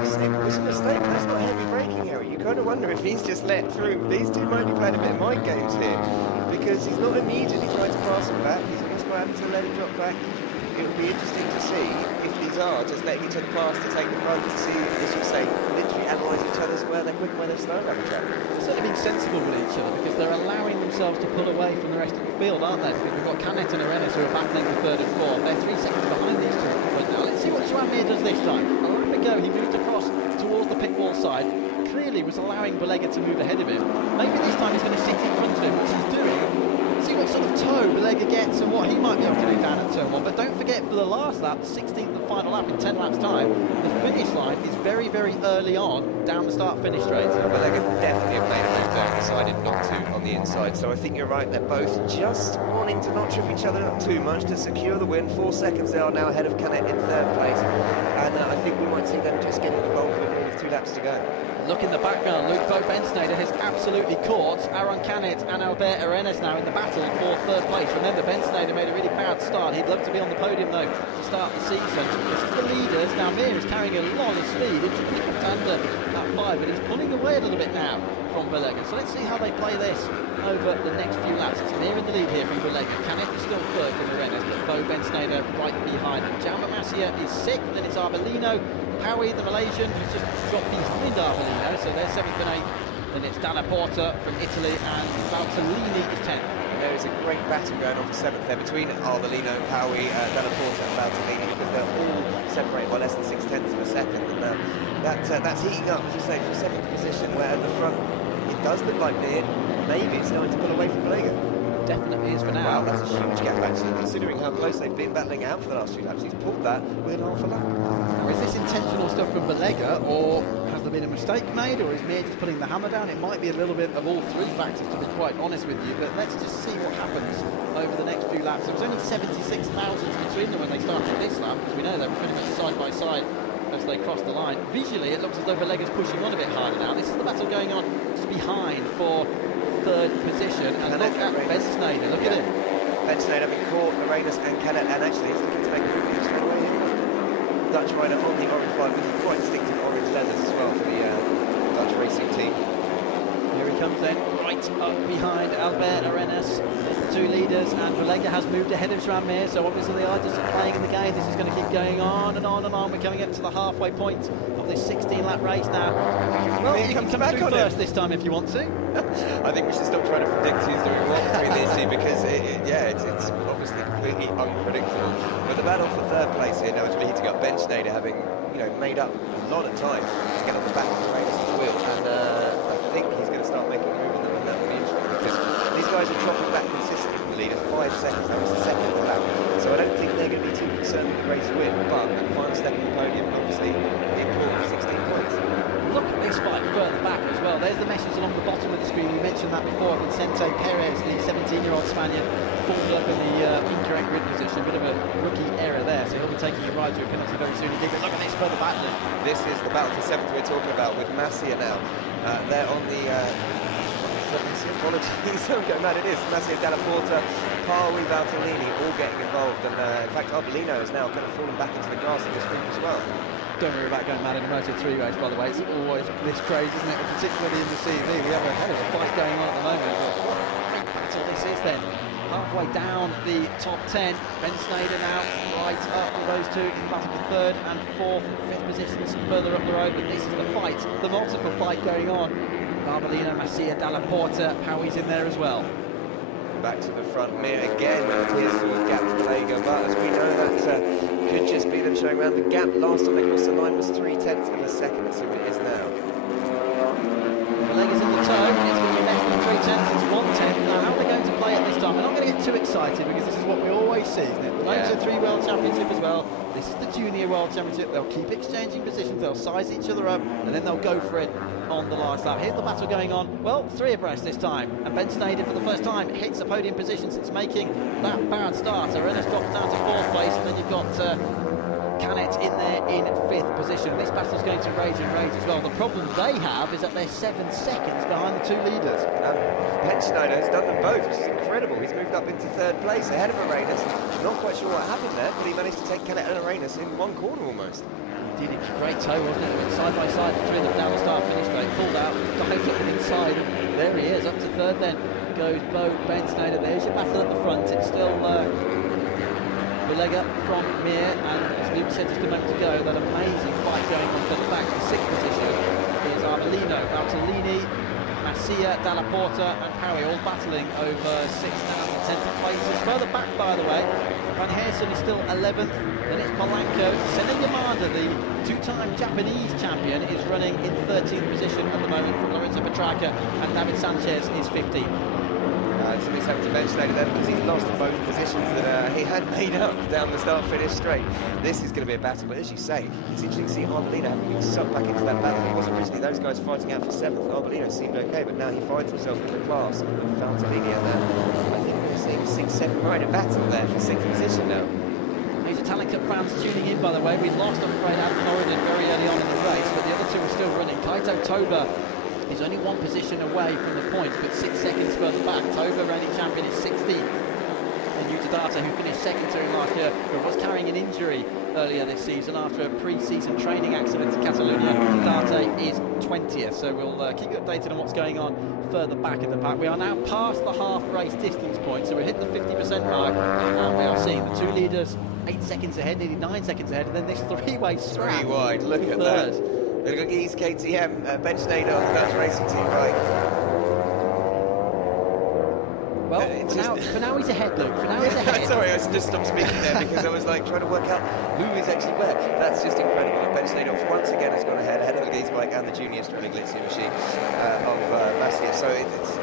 was a mistake. That's not heavy braking, Harry. You kind of wonder if he's just let through. These two might be playing a bit of mind games here, because he's not immediately trying to pass him back. He's almost having to let him drop back. It would be interesting to see if these are just letting each other pass to take the front, to see, as you say, literally analyse each other's where they're quick and where they're slow down the track. They're certainly being sensible with each other, because they're allowing themselves to pull away from the rest of the field, aren't they? Because we've got Canet and Arenas who are battling for 3rd and 4th. They're 3 seconds behind these two right now. Let's see what Joan Mir does this time. A lap ago, he moved across towards the pit wall side. Clearly was allowing Belega to move ahead of him. Maybe this time he's going to sit in front of him, which he's doing. See what sort of toe Belega gets and what he might be able to do down at turn 1. But don't forget, for the last lap, the 16th and final lap in 10 laps time, the finish line is very, very early on down the start-finish straight. Belega definitely have made a move there and decided not to on the inside. So I think you're right, they're both just wanting to not trip each other up too much to secure the win. 4 seconds they are now ahead of Canet in 3rd place. And I think we might see them just getting the bulk of it with 2 laps to go. Look in the background, Luke Bensnader has absolutely caught Aaron Canet and Albert Arenas now in the battle for 3rd place. Remember, Bensnader made a really bad start. He'd love to be on the podium, though, to start the season. This is the leaders. Now, Mir is carrying a lot of speed. It's under that 5, but he's pulling away a little bit now from Belega. So let's see how they play this over the next few laps. It's Mir in the lead here from Belega. Canet is still 3rd from Arenas, but Bo Bensnader right behind him. Jaume Masia is 6th, then it's Arbolino. Howie, the Malaysian, who's just got behind Arbolino, so they're 7th and 8th. Then it's Dalla Porta from Italy, and Valtellini is 10th. There is a great battle going on for 7th there between Arbolino, Howie, Dalla Porta and Valtellini, because they're all separated by less than 6/10 of a second. And that's heating up, as you say, for 7th position, where at the front it does look like Mir maybe it's going to pull away from Belega. Definitely is for now. Wow, that's a huge gap actually, considering how close they've been battling out for the last few laps. He's pulled that within half a lap. Now, is this intentional stuff from Belega, or has there been a mistake made, or is Mir just putting the hammer down? It might be a little bit of all 3 factors, to be quite honest with you, but let's just see what happens over the next few laps. There was only 76 thousandths between them when they started this lap, because we know they were pretty much side by side as they crossed the line. Visually, it looks as though Belega's pushing on a bit harder now. This is the battle going on just behind for 3rd position, and look at Bensnader, look at him. Bensnader having caught Arenas and Canet, and actually he's looking to make a move straight away here. Dutch rider on the orange bike with quite distinctive orange leathers as well for the Dutch racing team. Here he comes then, right up behind Albert Arenas, the 2 leaders, and Belega has moved ahead of Joan Mir, so obviously they are just playing in the game. This is going to keep going on and on and on. We're coming up to the halfway point of this 16-lap race now. Well, you can come through first this time if you want to. I think we should stop trying to predict who's doing what between these two, because it's obviously completely unpredictable. But the battle for 3rd place here now is really heating up. Bensnader having made up a lot of time to get on the back of the Arenas' wheel, and I think he's going to start making a move on them, and that will be interesting, because these guys are dropping back consistently from the lead at 5 seconds. That was the 2nd lap, so I don't think they're going to be too concerned with the race win, but that final step on the podium, obviously the important 16 points. Look at this fight further back as well. There's the message along the bottom of the screen. We mentioned that before. Vicente Perez, the 17-year-old Spaniard, falls up in the incorrect grid position. Bit of a rookie error there, so he'll be taking a ride to a penalty very soon indeed. But look at this further back then. This is the battle for 7th we're talking about, with Masia now. They're on the... apologies, I'm going mad. It is Masia, Dalla Porta, Parwi, Valtellini all getting involved. And in fact, Arbolino is now kind of falling back into the grass of this group as well. Don't worry about going mad in a Moto3 race, by the way. It's always this crazy, isn't it? Particularly in the CV. We have a hell of a fight going on at the moment. But what a great battle this is then. Halfway down the top 10. Ben Sneijder now right up with those two in battle for third and fourth and fifth positions further up the road. But this is the fight, the multiple fight going on. Barcelona, Masia, Dalla Porta, Howie's in there as well. Back to the front, Mir again appears to have gapped Belega, but as we know that could just be them showing around the gap. Last time they crossed the line was 0.3 of a second. Let's see what it is now. Belega's in the toe, and it's going to be less than 0.3, it's 1/10. Now, how are they going to play it this time? We're not going to get too excited because this is what we always see, isn't it? The Moto3 World Championship as well. This is the Junior World Championship. They'll keep exchanging positions, they'll size each other up, and then they'll go for it on the last lap. Here's the battle going on. Well, 3 abreast this time, and Ben Sneijder for the first time hits a podium position since making that bad start. Arenas drops down to 4th place, and then you've got Canet in there in 5th position. This battle's going to rage and rage as well. The problem they have is that they're 7 seconds behind the 2 leaders. Ben Sneijder has done them both, which is incredible. He's moved up into 3rd place ahead of Arenas. Not quite sure what happened there, but he managed to take Canet and Arenas in 1 corner almost. He did it, great toe, wasn't it? It went side by side between them down the start finish straight, pulled out, dives up the inside, and there he is, up to 3rd then goes Ben Sneijder. There's your battle at the front. It's still Belega from Mir, and as Luke said just a moment ago, that amazing fight going on for the back. The 6th position is Arbolino, Valtellini, Masia, Dalla Porta and Parry all battling over 6th and 10th places. Further back, by the way, Van Heersen is still 11th, then it's Polanco. Senna Yamada, the 2-time Japanese champion, is running in 13th position at the moment from Lorenzo Petrarca, and David Sanchez is 15th. So he's having to mention that then because he's lost both positions that he had made up down the start-finish straight. This is going to be a battle, but as you say, it's interesting to see Arbolino having been sucked back into that battle. It was originally those guys fighting out for 7th. Arbolino seemed okay, but now he finds himself in the class of Valtellini, and I think we're seeing a 6-7 rider battle there for 6th position now. These are Talent Cup fans tuning in, by the way. We lost, I'm afraid, Adam Norridon very early on in the race, but the other 2 are still running. Kaito Toba is only 1 position away from the points, but 6 seconds further back. Toba, reigning champion, is 16th. And Yuta Data, who finished second to him last year, but was carrying an injury earlier this season after a pre-season training accident in Catalonia. Data is 20th, so we'll keep you updated on what's going on further back in the pack. We are now past the half-race distance point, so we hit the 50% mark, and we are seeing the 2 leaders 8 seconds ahead, nearly 9 seconds ahead, and then this 3-way scrap. 3 wide, look at that. Look at East KTM, Ben Sneijder on the Dutch Racing Team bike. Well, for now he's ahead, Luke. For now he's ahead. Sorry, I just stopped speaking there because I was like trying to work out who is actually where. That's just incredible. Ben Sneijder once again has gone ahead of the Geese bike and the junior Sterling Glitzy machine of Masia. So it's...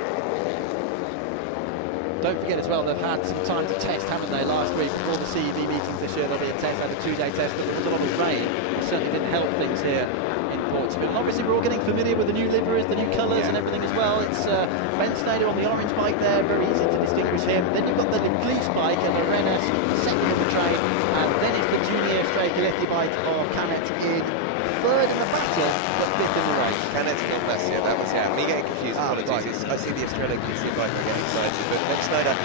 Don't forget as well, they've had some time to test, haven't they, last week before the CEV meetings this year. There'll be a test, had a 2-day test, but there was a lot of rain. It certainly didn't help things here in Portugal. And obviously we're all getting familiar with the new liveries, the new colours and everything as well. It's Ben Sneijder on the orange bike there, very easy to distinguish him. Then you've got the Lease bike and Arenas second in the train, and then it's the junior Straight bike of Canet in 3rd in the battle, but 5th in the race. Canet's still Masia, that was, me getting confused, apologies. Right. I see the Australian Glitzy bike getting excited, but Ben Sneijder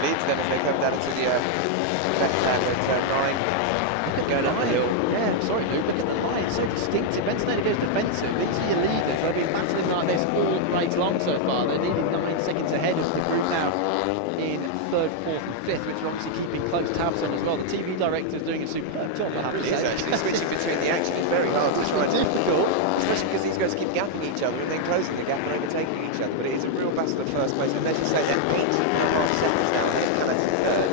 leads them as they come down into the left hand at 9. Going up the hill. Yeah, sorry Luke, look at the line, it's so distinctive. Ben Sneijder goes defensive. These are your leaders. They've been battling like this all race long so far. They're nearly 9 seconds ahead of the group now in 3rd, 4th and 5th, which are obviously keeping close tabs on as well. The TV director is doing a superb job, I have to say. He is actually switching between the action. It's very hard to try and... difficult. Especially because these guys keep gapping each other and then closing the gap and overtaking each other. But it is a real battle at first place. And as you say, they're 18.5 seconds now. Here's Canet in 3rd.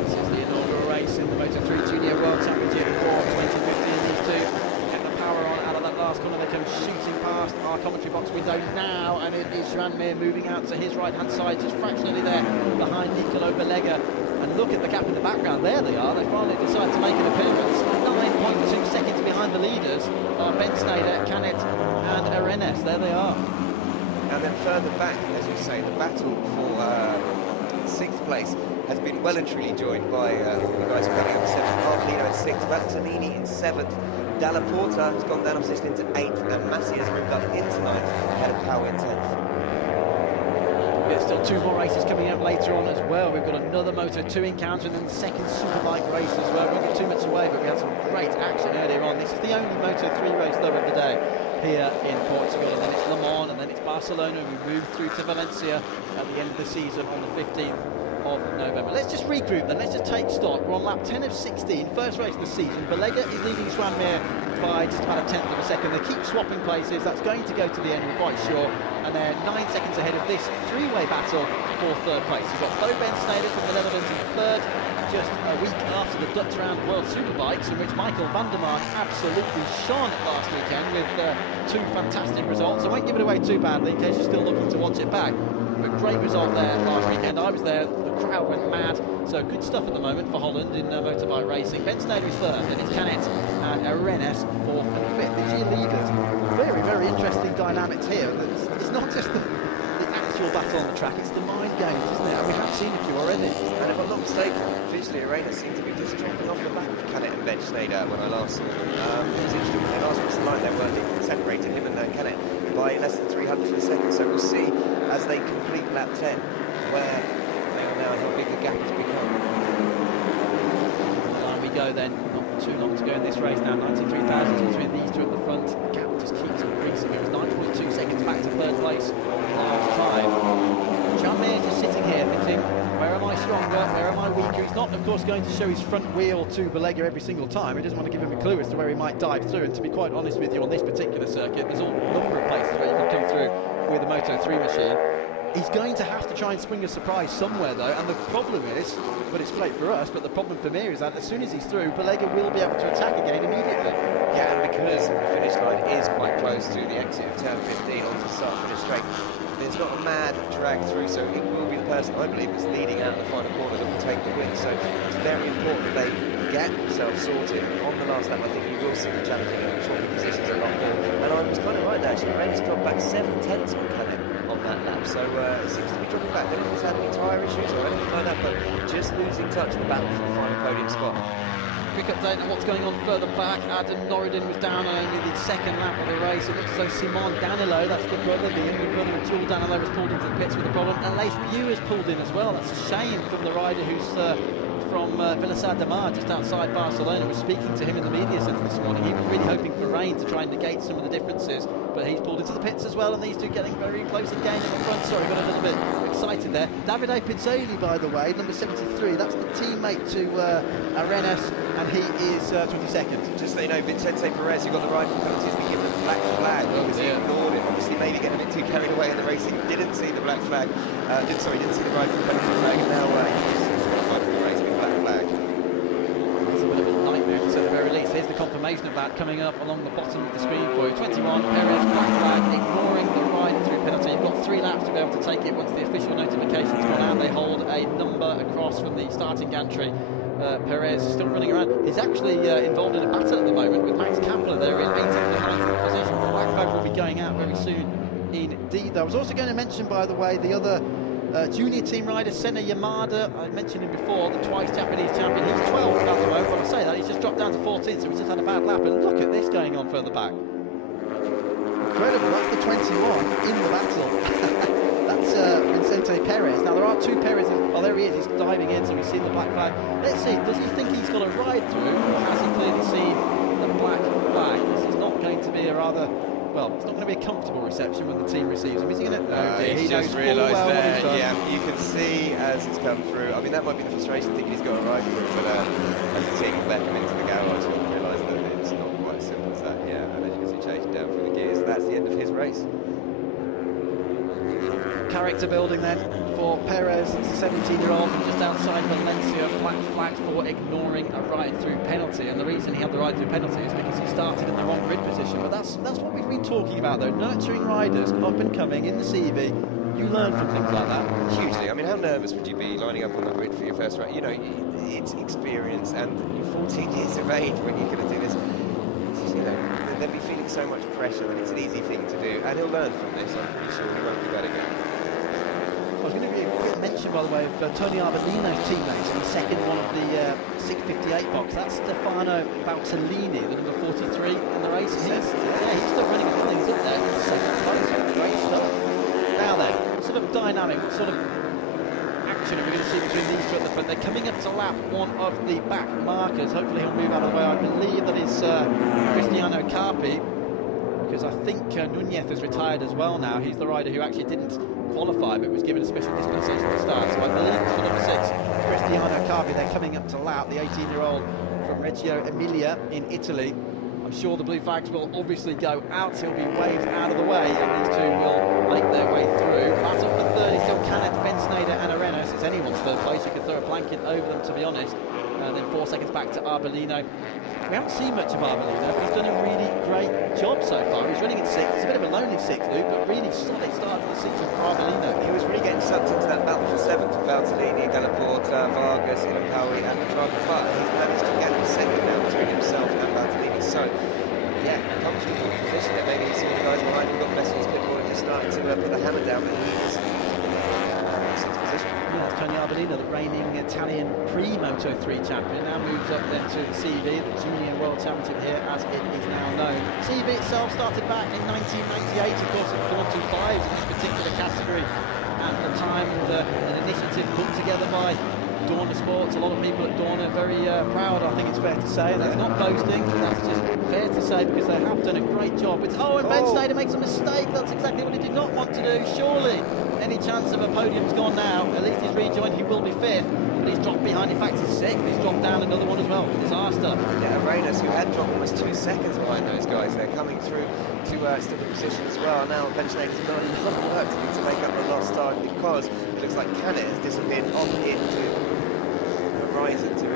This is the inaugural race in the Moto3 Junior World Championship for 2015. These 2 get the power on out of that last corner. They come shooting past our commentary box window now, and it is Joan Mir moving out to his right-hand side, just fractionally there behind Nicolo Belega. And look at the gap in the background. There they are. They finally decide to make an appearance. 9.2 seconds behind the leaders are Ben Sneijder, Canet and Arenas. There they are. And then further back, as you say, the battle for 6th place has been well and truly joined by the guys coming up 7th. Arbolino in 6th, Valtellini in 7th. Dalla Porta has gone down a position into 8th, and Masia has moved up into 9th, ahead of Powell in 10th. Yeah, Still 2 more races coming up later on as well. We've got another Moto2 encounter and then the second Superbike race as well. We won't give too much away, but we had some great action earlier on. This is the only Moto3 race though of the day here in Portugal, and then it's Le Mans, and then it's Barcelona. We move through to Valencia at the end of the season on the 15th of November. Let's just regroup then, let's just take stock. We're on lap 10 of 16, first race of the season. Belega is leading Schwanmeer by just about a tenth of a second. They keep swapping places, that's going to go to the end, we're quite sure. And they're 9 seconds ahead of this three-way battle for third place. You've got Bo Ben-Snede from the Netherlands in third, just a week after the Dutch Round World Superbikes, in which Michael van der Mark absolutely shone last weekend with 2 fantastic results. I won't give it away too badly in case you're still looking to watch it back. But great result there last weekend. I was there, the crowd went mad. So good stuff at the moment for Holland in motorbike racing. Ben-Snede is third, then it's Canet and Arenas fourth and fifth. The G leaders. Very, very interesting dynamics here. It's not just the actual battle on the track, it's the mind games, isn't it? And we have seen a few already. And if I'm not mistaken, visually Arenas seemed to be just dropping off the back of Canet and Ben-Snede when I last saw them. It was interesting, when they last crossed the line, they weren't separated, him and Canet, by less than 300 a second. So we'll see as they complete lap 10 where they are now, how big a gap has become. Down we go then, not too long to go in this race now, 93 thousandths between these two at the front. The gap just keeps increasing. It was 9.2 seconds back to third place last time. Schwanmeer just sitting here thinking, where am I stronger, where am I weaker? He's not, of course, going to show his front wheel to Belega every single time. He doesn't want to give him a clue as to where he might dive through. And to be quite honest with you, on this particular circuit, there's a number of places where you can come through with a Moto3 machine. He's going to have to try and spring a surprise somewhere though, and the problem is, but it's great for us, but the problem for me is that as soon as he's through, Belega will be able to attack again immediately. Yeah, and because the finish line is quite close to the exit of turn 15 onto the start finish straight, there's not a mad drag through, so it will be the person, I believe, that's leading out the final corner that will take the win. So it's very important that they get themselves sorted. On the last lap, I think you will see the challenge in swapping positions a lot more. And I was kind of right, actually. Rena's dropped back 7 tenths on Canet on that lap, so it seems to be dropping back. They haven't had any tyre issues or anything like that, but just losing touch in the battle for the final podium spot. Quick update on what's going on further back. Adam Norridin was down on only the second lap of the race. It looks as though Simon Danilo, that's the brother, the younger brother of Jules Danilo, was pulled into the pits with a problem. And Leif Bew has pulled in as well. That's a shame from the rider who's from Vilassar de Mar, just outside Barcelona. Was speaking to him in the media centre this morning. He was really hoping for rain to try and negate some of the differences, but he's pulled into the pits as well, and these two getting very close again in the front. Sorry, got a little bit excited there. Davide Pizzoli, by the way, number 73, that's the teammate to Arenas, and he is 22nd. Just so you know, Vicente Perez, who got the ride from penalty, has been given a black flag because he ignored it. Obviously, maybe getting a bit too carried away in the racing, didn't see the black flag. Didn't see the ride from penalty flag, and now he's disqualified from the race with black flag. It's a bit of a nightmare, to say the very least. Here's the confirmation of that coming up along the bottom of the screen for you. 21, Perez, black flag, ignoring the ride through penalty. You've got 3 laps to be able to take it once the official notification's gone out. They hold a number across from the starting gantry. Perez still running around. He's actually involved in a battle at the moment with Max Kappler there in 18th and 19th position. The black flag will be going out very soon indeed. I was also going to mention, by the way, the other junior team rider, Senna Yamada. I mentioned him before, the twice Japanese champion. He's 12th at the moment. When I say that, he's just dropped down to 14th, so he's just had a bad lap. And look at this going on further back. Incredible, that's the 21 in the battle. That's Vicente Perez. Now there are 2 Perez's. Oh, there he is, he's diving in, so we've seen the black flag. Let's see, does he think he's got a ride through, or has he clearly seen the black flag? This is not going to be a rather, well, it's not going to be a comfortable reception when the team receives him. Is he going to? He just realised there, yeah, you can see as it's come through. I mean, that might be the frustration, thinking he's got a ride through, but as the team let him into the garage, he realised that it's not quite as simple as that, yeah. And as you can see, chasing down through the gears, that's the end of his race. Character building then for Perez, 17-year-old from just outside Valencia, black flag for ignoring a ride-through penalty. And the reason he had the ride-through penalty is because he started in the wrong grid position. But that's what we've been talking about, though. Nurturing riders up and coming in the CV. You learn from things like that. Hugely. I mean, how nervous would you be lining up on the grid for your first ride? You know, it's experience, and you're 14 years of age when you're going to do this. You know, they'll be feeling so much pressure, and it's an easy thing to do. And he'll learn from this. I'm pretty sure he won't be bad again. I was going to give you a quick mention, by the way, of Tony Arbolino's teammate in the second one of the 658 box. That's Stefano Bautellini, the number 43 in the race. He's still running things up there in the second place. Great stuff. Now then, sort of dynamic sort of action we're going to see between these two at the front. They're coming up to lap one of the back markers. Hopefully he'll move out of the way. I believe that is Cristiano Carpi, because I think Núñez has retired as well now. He's the rider who actually didn't qualify but was given a special dispensation to start. So I believe it's for number 6, Cristiano Carpi. They're coming up to lap, the 18-year-old from Reggio Emilia in Italy. I'm sure the blue flags will obviously go out. He'll be waved out of the way, and these two will make their way through. Battle for third is still Canet, Bensnader and Arenas. It's anyone's third place. You could throw a blanket over them, to be honest. Then 4 seconds back to Arbolino. We haven't seen much of Arbolino, but he's done a really great job so far. He's running at 6th. It's a bit of a lonely 6th, Luke, but really solid start to the season for Arbolino. He was really getting sucked into that battle for 7th with Valtellini, Delaporta, Vargas, Inapawi and Petrarca, but he's managed to get 2nd now between himself and Valtellini. So, yeah, comfortable position there. Maybe some of the guys behind him got the best of his clipboard and just started to put the hammer down, but he is in 6th position. Yeah, it's Tony Arbolino, the reigning Italian pre-Moto3 champion, now moves up then to the CEV, the Junior World Championship here as it is now known. CEV itself started back in 1998, of course, at 425 in this particular category at the time, with an initiative put together by Dorna Sports. A lot of people at Dorna are very proud, I think it's fair to say. That's not boasting, that's just fair to say, because they have done a great job. It's, and Bensnader makes a mistake. That's exactly what he did not want to do. Surely any chance of a podium's gone now. At least he's rejoined. He will be 5th, but he's dropped behind. In fact, he's 6th. He's dropped down another one as well. Disaster. Yeah, Arenas, who had dropped almost 2 seconds behind those guys, they're coming through to still in position as well. Now Bensnader's done a lot of work to make up the lost time, because it looks like Canet has disappeared off into horizon to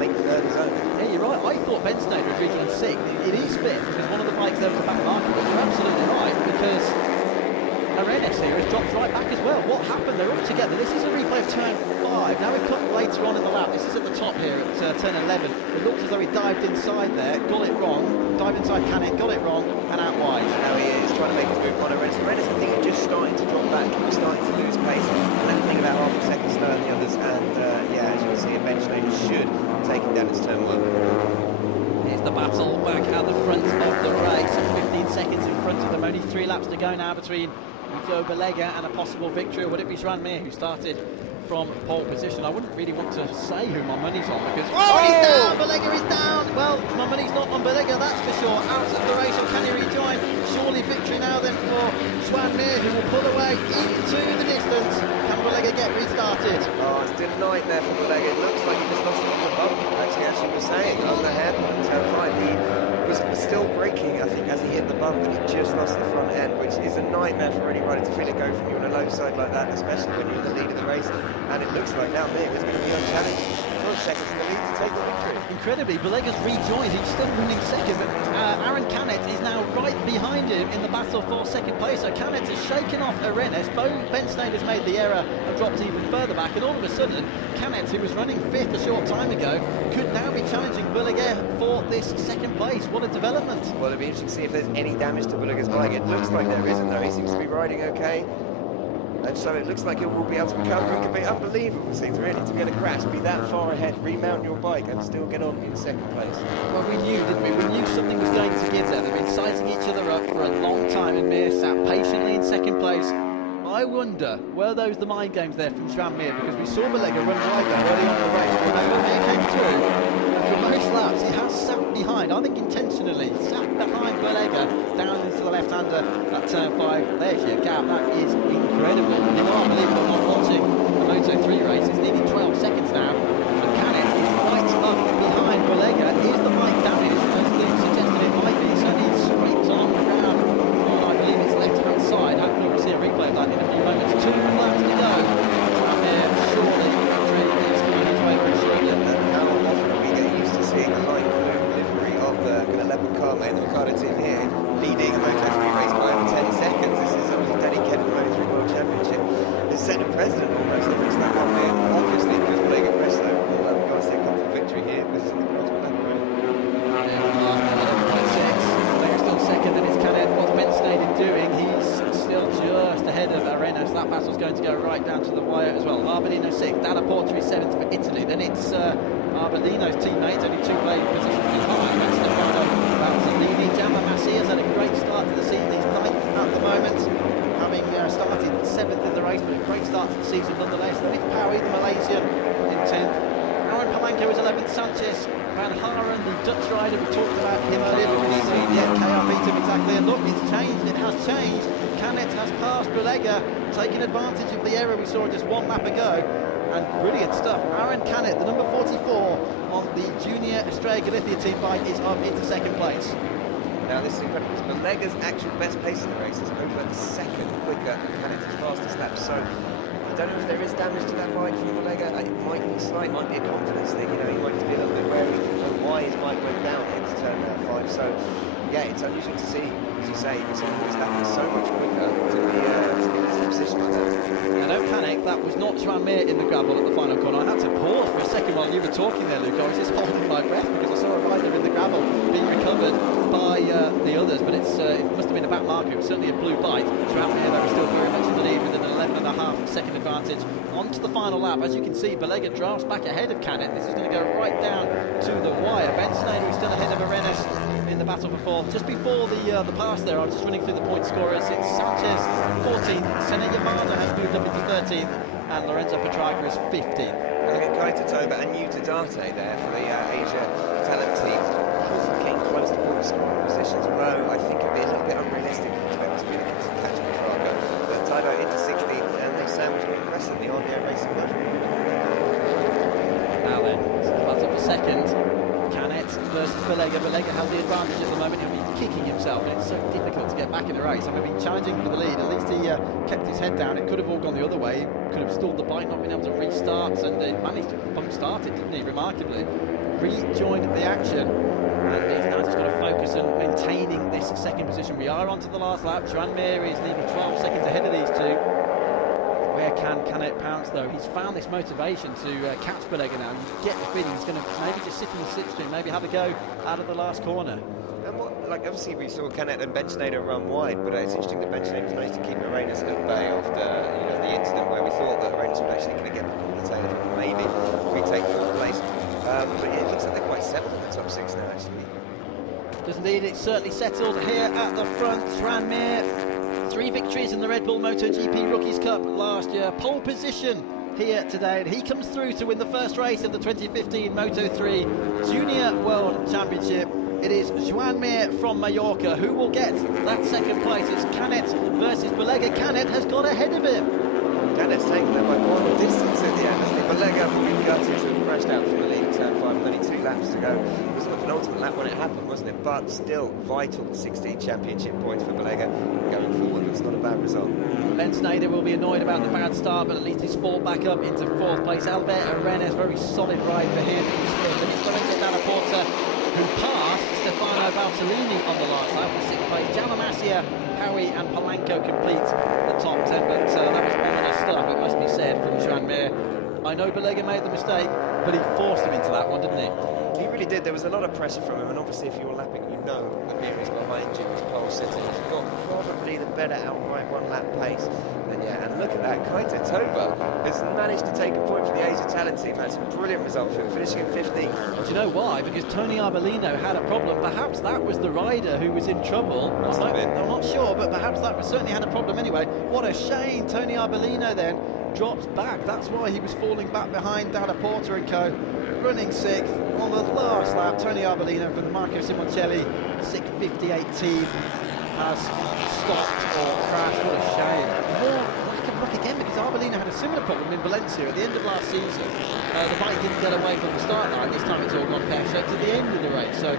make 3rd his own. Yeah, you're right. I thought Bensnader was rejoined 6th. It is 5th because one of the bikes there was the back marker, but you're absolutely right, because Arenas here has dropped right back as well. What happened? They're all together. This is a replay of turn 5. Now we've cut later on in the lap. This is at the top here at turn 11. It looks as though he dived inside there, got it wrong, dived inside Canet, got it wrong, and out wide. And now he is trying to make his move on Arenas. Arenas, I think, is just starting to drop back. He was starting to lose pace, and then I think about half a second slower than the others. And yeah, as you can see, Bensnader should take him down his turn 1. Here's the battle back at the front of the race. 15 seconds in front of them. Only 3 laps to go now between Joe Belega and a possible victory. Or would it be Joan Mir who started from pole position? I wouldn't really want to say who my money's on, because he's down! Belega is down! Well, my money's not on Belega, that's for sure. Out of the race, or can he rejoin? Surely victory now then for Joan Mir, who will pull away into the distance. Can Belega get restarted? Oh, it's been a nightmare for Belega. It looks like he just lost it on the bump. Actually was saying on the head on turn 5. He was still braking, I think, as he hit the bump, and he just lost the front end, which is a nightmare for any rider to feel it go from you on a low side like that, especially when you're in the lead of the race. And it looks like now Mir is going to be unchallenged. 12 seconds in the lead to take the victory. Incredibly, Belega's rejoined. He's still running 2nd, but Aaron Canet is now right behind him in the battle for 2nd place. So Canet has shaken off Arenas. Bensnader's made the error and dropped even further back, and all of a sudden Canet, who was running 5th a short time ago, could now be challenging Belega for this 2nd place. What a development. Well, it'll be interesting to see if there's any damage to Belega's bike. It looks like there isn't, though. He seems to be riding okay. And so it looks like it will be able to recover. It could be unbelievable things, really, to get a crash, be that far ahead, remount your bike and still get on in 2nd place. Well, we knew, didn't we? We knew something was going to give there. They've been sizing each other up for a long time, and Mir sat patiently in 2nd place. I wonder, were those the mind games there from Joan Mir? Because we saw Belega run wide there early on in the race, but when Mir came through, for most laps, he has sat behind, I think intentionally, sat behind Belega down into the left-hander at turn 5. There's your gap. That is incredible. You can't believe it, I'm not watching the Moto3 race. It's nearly 12 seconds now. But Canet is right up behind Belega. Is the bike damaged? As Luke suggested it might be, so he scrapes along the ground on, I believe it's left-hand side. Hopefully we'll see a replay of that in a few moments. 2 laps to go. Joan surely is coming his way very slowly. How often we get used to seeing the light blue livery of the Leopard car mate, the Ricardo team here, leading a Moto3 race by over 10 seconds. This is obviously dedicated to the Moto3 World Championship. The second president almost looks like one there. Obviously, because Belega pressed though, we've got to see a comfortable victory here with the ultimate Leopard. Belega's still 2nd, and it's Canet. What's Bensnader doing? He's still just ahead of Arenas. That battle's going to go right down to the wire as well. Arbolino 6th, Delaporta is 7th for Italy. Then it's Arbolino's teammates, only 2 playing positions behind. That's Stefano Valtellini. Gianma Massi has had a great start to the season. He's 9th at the moment, having started 7th in the race season nonetheless. Then it's Pauwi, the Malaysian, in 10th. Aaron Palanco is 11th. Sanchez Van Haren, the Dutch rider, we talked about him earlier, but we've seen the KR beat him exactly. And look, it's changed, it has changed. Canet has passed Belega, taking advantage of the error we saw just one lap ago. And brilliant stuff. Aaron Canet, the number 44 on the Junior Estrella Galicia team bike, is up into second place. Now this is incredible. Belega's actual best pace in the race is over a second quicker than Canet's fastest lap. So I don't know if there is damage to that bike from Belega. It might be slight, might be a confidence thing. You know, he might just be a little bit wary of why his bike went down into turn 5. So yeah, it's unusual to see, as you say, his lap is so much quicker to be in this position like that. Yeah, don't panic. That was not Joan Mir in the gravel at the final corner. I had to pause for a second while you were talking there, Luke. I was just holding my breath because I saw a rider in the gravel being recovered by the others, but it must have been a back marker. It was certainly a blue bite. Joan Mir, though, is still very much in the lead with an 11.5 second advantage onto the final lap. As you can see, Belega drafts back ahead of Canet. This is going to go right down to the wire. Ben Sneijder is still ahead of Arenas in the battle for fourth. Just before the pass there, I was just running through the point scorers. It's Sanchez 14th, Senna Yamada has moved up into 13th, and Lorenzo Petrarca is 15th. And look at Kaita Toba and Yuta Date there for the Asia talent team. Getting close to point scoring positions, although I think it'd be a little bit unrealistic to expect to be able to catch Petrarca. But Toba into 16th, and they sandwich me impressively on the racing mode. Now then, battle for second. Canet versus Belega. Belega has the advantage at the moment. He'll be kicking himself, and it's so difficult to get back in the race. I mean, challenging for the lead. At least he kept his head down. It could have all gone the other way. He could have stalled the bike, not been able to restart, and he managed to pump start it, didn't he? Remarkably, rejoined the action, and he's now just got to focus on maintaining this second position. We are on to the last lap. Joan Mir is nearly 12 seconds ahead of these two. Where can Canet pounce, though? He's found this motivation to catch Belega now. You get the feeling he's going to maybe just sit in the slipstream, maybe have a go out of the last corner. And obviously we saw Canet and Ben Sneijder run wide, but it's interesting that Ben Sneijder managed to keep Arenas at bay after the incident where we thought that Arenas would actually going to get on the tail and maybe retake fourth place. But yeah, it looks like they're quite settled in the top 6 now, actually. Does indeed, it's certainly settled here at the front. Joan Mir, 3 victories in the Red Bull MotoGP Rookies Cup last year. Pole position here today, and he comes through to win the first race of the 2015 Moto3 Junior World Championship. It is Joan Mir from Mallorca who will get that second place. It's Canet versus Belega. Canet has got ahead of him. Canet's taken them by more distance at the end, hasn't he? Belega will be gutted to have crashed out from the lead in turn 5 with only 2 laps to go. It was the penultimate lap when it happened, wasn't it? But still vital 16 championship points for Belega going forward. It's not a bad result. Ben Sneijder will be annoyed about the bad start, but at least he's fought back up into 4th place. Albert Arenas, very solid ride for him. He's Lorenzo Dalla Porta, who passed Stefano Valtellini on the last lap in 6th place. Jalamasia, Pauwi and Palanco complete the top 10, but that was ominous stuff, it must be said, from Joan Mir. I know Belega made the mistake, but he forced him into that one, didn't he? He really did. There was a lot of pressure from him, and obviously if you're lapping, you know that Mir is behind you as pole sitting. He's got probably the better outright one-lap pace. And yeah, and look at that, Kaita Toba has managed to take a point for the Asia talent team. That's a brilliant result for him, finishing in 15th. Do you know why? Because Tony Arbolino had a problem. Perhaps that was the rider who was in trouble. I'm not sure, but perhaps that was, certainly had a problem anyway. What a shame. Tony Arbolino then drops back. That's why he was falling back behind Dalla Porta and co. Running 6th on the last lap. Tony Arbolino from the Marco Simoncelli 658 team has stopped or crashed. What a shame. Back again, because Arbolino had a similar problem in Valencia at the end of last season. The bike didn't get away from the start line. This time it's all gone pear-shaped to the end of the race. So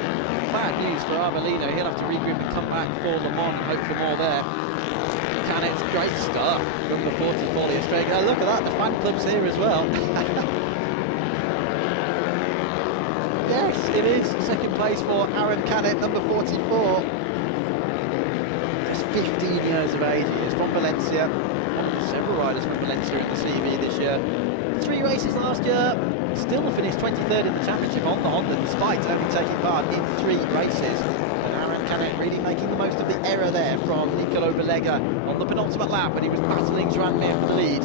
bad news for Arbolino. He'll have to regroup and come back for Le Mans and hope for more there. Canet's great start from the 44 Estrella. Look at that, the fan club's here as well. Yes, it is second place for Aaron Canet, number 44. Just 15 years of age. He is from Valencia. Several riders from Valencia in the CV this year. 3 races last year, still finished 23rd in the championship on the Honda, despite only taking part in 3 races. And Aaron Canet really making the most of the error there from Nicolo Belega on the penultimate lap, but he was battling Joan Mir for the lead.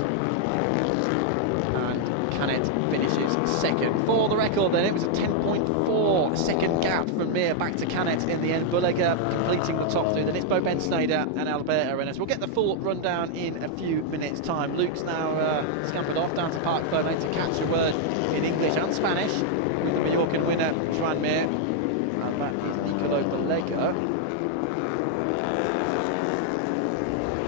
And Canet finishes second. For the record then, it was a 10.4 4 second gap from Mir back to Canet in the end. Bulega completing the top 2. Then it's Bo Ben-Snyder and Algarve Moto3. We'll get the full rundown in a few minutes' time. Luke's now scampered off down to Parc Fermé to catch a word in English and Spanish with the Mallorcan winner, Joan Mir. And that is Nicolo Bulega.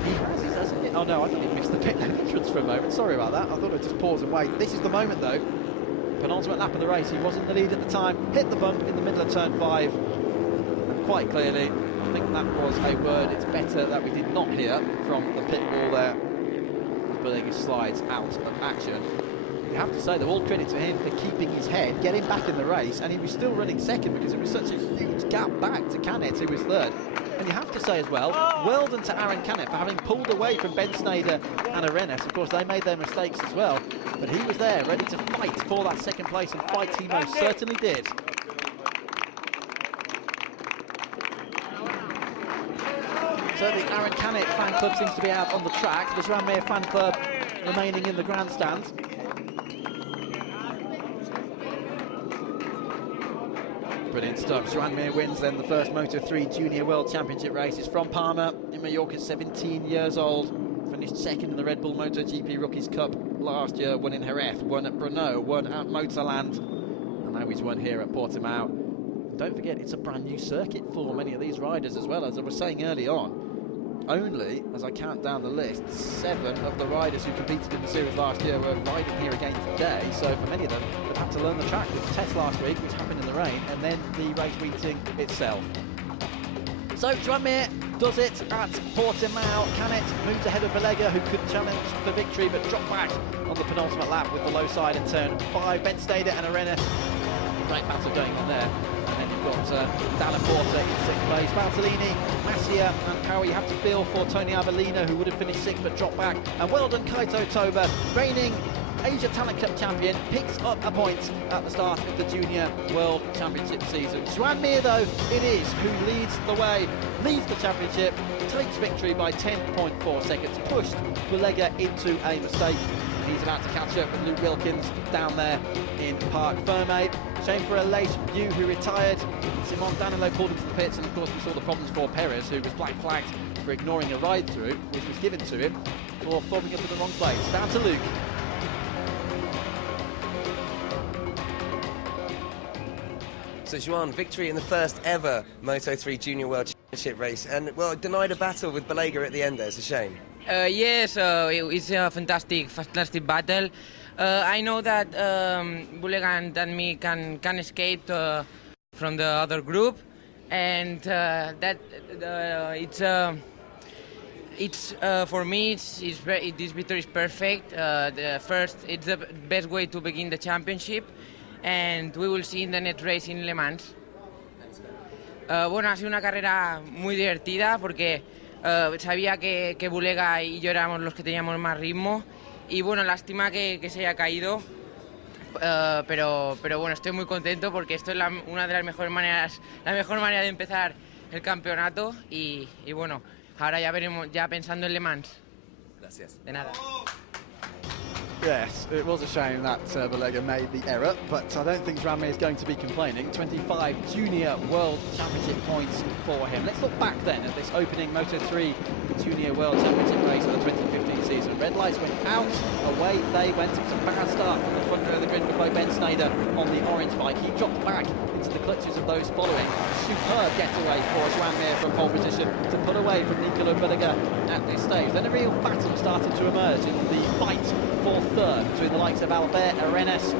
He has it, hasn't it? Oh no, I thought he'd missed the pit lane entrance for a moment. Sorry about that. I thought I'd just pause and wait. This is the moment though. Penultimate lap of the race. He wasn't the lead at the time. Hit the bump in the middle of turn 5. And quite clearly, I think that was a word it's better that we did not hear from the pit wall there. Bulega slides out of action. You have to say, though, all credit to him for keeping his head, getting back in the race, and he was still running second because it was such a huge gap back to Canet, who was third. And you have to say as well, well done to Aaron Canet for having pulled away from Ben-Snyder and Arenas. Of course, they made their mistakes as well, but he was there, ready to fight for that second place, and fight he most certainly did. So the Aaron Canet fan club seems to be out on the track. The Joan Mir fan club remaining in the grandstand. Brilliant stuff. Joan Mir wins then the first Moto3 Junior World Championship race. It's from Palma in Mallorca, 17 years old. Finished second in the Red Bull MotoGP Rookies Cup last year. Won in Jerez, won at Brno, won at Motorland, and now he's won here at Portimao. Don't forget, it's a brand new circuit for many of these riders as well. As I was saying early on, only, as I count down the list, 7 of the riders who competed in the series last year were riding here again today. So for many of them, they've had to learn the track with the test last week, which happened in the rain, and then the race meeting itself. So Joan Mir does it at Portimao. Canet moves ahead of Bulega, who could challenge for victory, but dropped back on the penultimate lap with the low side in turn 5. Ben-Snyder and Arenas, great battle going on there. And then you've got Dalla Porta in 6th place. Valtellini, Massia and Power. You have to feel for Tony Avellino, who would have finished 6th but dropped back. And well done, Kaito Toba, reigning Asia Talent Cup champion, picks up a point at the start of the Junior World Championship season. Joan Mir, though, it is who leads the way, leads the championship, takes victory by 10.4 seconds, pushed Bulega into a mistake. He's about to catch up with Luke Wilkins down there in Parc Fermé. Shame for Aleix Yu, who retired. Simon Danilo called him to the pits, and of course we saw the problems for Perez, who was black flagged for ignoring a ride-through, which was given to him for forming up in the wrong place. Down to Luke. So Joan, victory in the first ever Moto3 Junior World Championship race, and well, denied a battle with Bulega at the end there. It's a shame. Yes, it's a fantastic battle. I know that Bulega and me can escape from the other group, and that it's for me this victory is perfect. It's the best way to begin the championship, and we will see in the next race in Le Mans. Bueno, ha sido una carrera muy divertida porque sabía que Bulega y yo éramos los que teníamos más ritmo, y bueno, lástima que se haya caído, pero bueno, estoy muy contento porque esto es una de las mejores maneras, la mejor manera de empezar el campeonato, y bueno, ahora ya veremos, ya pensando en Le Mans. Gracias. De nada. Yes, it was a shame that Bulega made the error, but I don't think Joan Mir is going to be complaining. 25 Junior World Championship points for him. Let's look back then at this opening Moto3 Junior World Championship race of the 2015 season. Red lights went out, away they went. It was a bad start from the front row of the grid for Ben-Snyder on the orange bike. He dropped back into the clutches of those following. Superb getaway for Joan Mir from pole position to put away from Nicolo Bulega at this stage. Then a real battle started to emerge in the fight for third between the likes of Albert Arenas.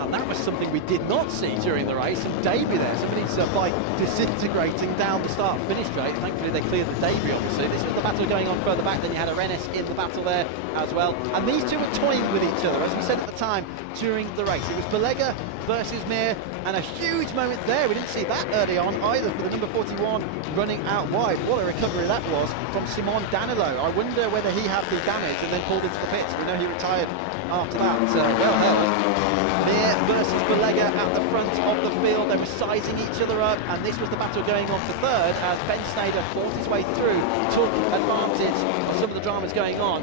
And that was something we did not see during the race. Some debris there, somebody's bike disintegrating down the start-finish straight. Thankfully they cleared the debris, obviously. This was the battle going on further back. Then you had Arenas in the battle there as well. And these two were toying with each other, as we said at the time during the race. It was Bulega versus Mir, and a huge moment there. We didn't see that early on either for the number 41 running out wide. What a recovery that was from Simon Danilo. I wonder whether he had the damage and then pulled into the pits. We know he retired after that. Well held. Mir versus Bulega at the front of the field. They were sizing each other up, and this was the battle going on for third as Ben-Snyder fought his way through, took advantage of some of the dramas going on.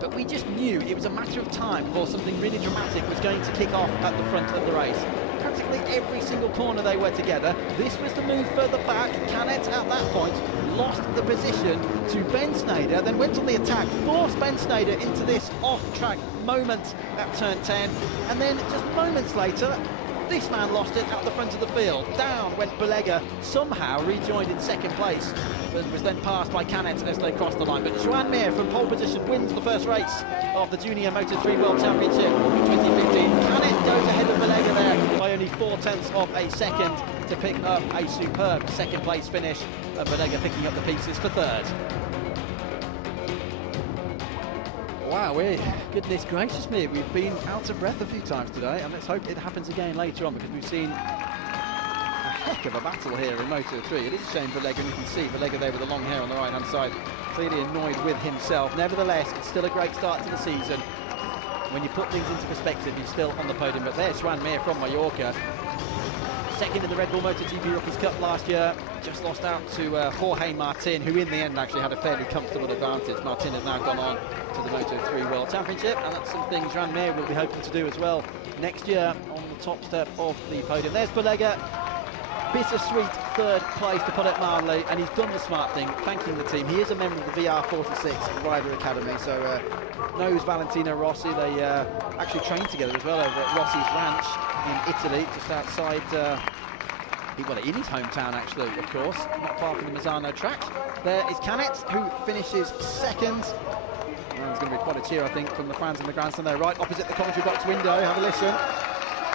But we just knew it was a matter of time before something really dramatic was going to kick off at the front of the race. practically every single corner they were together. This was the move further back. Canet at that point lost the position to Ben Sneijder, then went on the attack, forced Ben Sneijder into this off-track moment at turn 10, and then just moments later, this man lost it at the front of the field. Down went Belega, somehow rejoined in second place, but was then passed by Canet as they crossed the line. But Joan Mir from pole position wins the first race of the Junior Moto3 World Championship in 2015. Canet goes ahead of Belega there by only 0.4 of a second to pick up a superb second place finish, and Belega picking up the pieces for third. Wow, goodness gracious me, we've been out of breath a few times today, and let's hope it happens again later on, because we've seen a heck of a battle here in Moto3. It is a shame Belega, and you can see Belega there with the long hair on the right-hand side, clearly annoyed with himself. Nevertheless, it's still a great start to the season. When you put things into perspective, he's still on the podium, but there's Joan Mir from Mallorca. Second in the Red Bull MotoGP Rookies Cup last year, just lost out to Jorge Martin, who in the end actually had a fairly comfortable advantage. Martin has now gone on to the Moto3 World Championship, and that's something Joan Mir will be hoping to do as well next year on the top step of the podium. There's Belega, bittersweet third place to put it mildly, and he's done the smart thing, thanking the team. He is a member of the VR46 Rider Academy, so knows Valentino Rossi. They actually trained together as well over at Rossi's ranch in Italy, just outside, well, in his hometown actually, of course, not far from the Misano track. There is Canet, who finishes second. Well, there's going to be quite a cheer, I think, from the fans in the grandstand there, right opposite the commentary box window. Have a listen.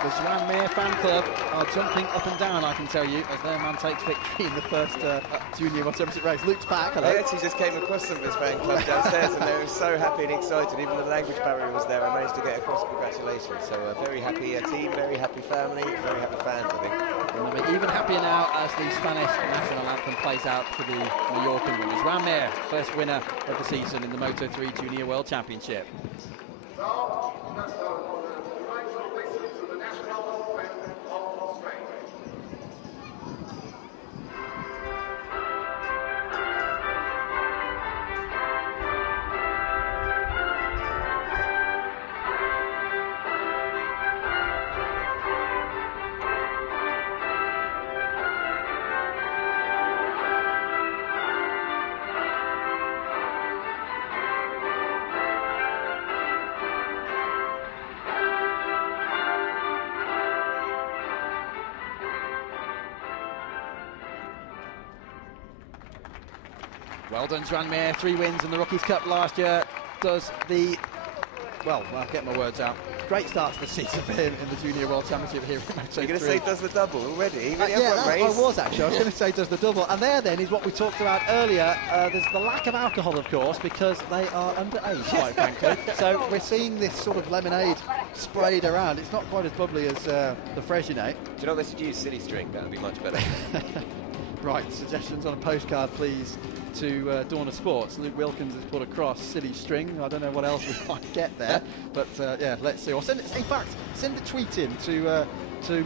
The Joan Mir fan club are jumping up and down, I can tell you, as their man takes victory in the first Junior World Championship race. Luke's back. Hello. I actually just came across some of his fan club downstairs, and they were so happy and excited. Even the language barrier was there. I managed to get across congratulations. So a very happy team, very happy family, very happy fans, I think. And they'll be even happier now as the Spanish national anthem plays out for the Mallorcan winners. Joan Mir, first winner of the season in the Moto3 Junior World Championship. Well done, Joan Mir. 3 wins in the Rookies Cup last year. Does the, well, I'll get my words out. Great start to the season for him in the Junior World Championship here in Moto3. You're going to say does the double already? Yeah, I was actually. I was going to say does the double. And there then is what we talked about earlier. There's the lack of alcohol, of course, because they are underage, quite frankly. So we're seeing this sort of lemonade sprayed around. It's not quite as bubbly as the Freixenet. Do you know they should use silly string? That would be much better. Right, suggestions on a postcard, please, to Dawn of Sports. Luke Wilkins has put across silly string. I don't know what else we might get there, but yeah, let's see. Or send it, in fact, send a tweet in to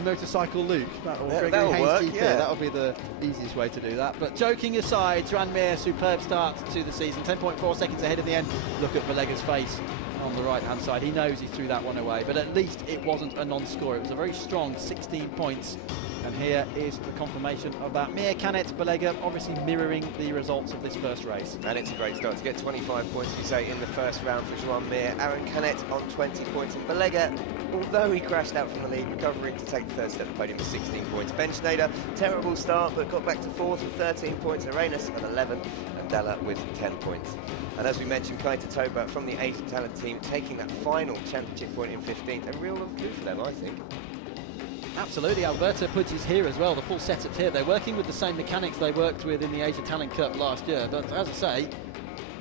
Motorcycle Luke. That'll work, yeah. That'll be the easiest way to do that. But joking aside, Joan Mir, superb start to the season. 10.4 seconds ahead of the end. Look at Belega's face on the right-hand side. He knows he threw that one away, but at least it wasn't a non-score. It was a very strong 16 points. And here is the confirmation of that. Mir, Canet, Belega, obviously mirroring the results of this first race. And it's a great start to get 25 points, you say, in the first round for Joan Mir. Aaron Canet on 20 points. And Belega, although he crashed out from the lead, recovering to take the third step of the podium with 16 points. Ben Sneijder, terrible start, but got back to fourth with 13 points. Arenas at 11, and Della with 10 points. And as we mentioned, Kaita Toba from the Asian Talent team taking that final championship point in 15th. A real coup for them, I think. Absolutely, Alberto Puig is here as well, the full setup here. They're working with the same mechanics they worked with in the Asia Talent Cup last year. But as I say,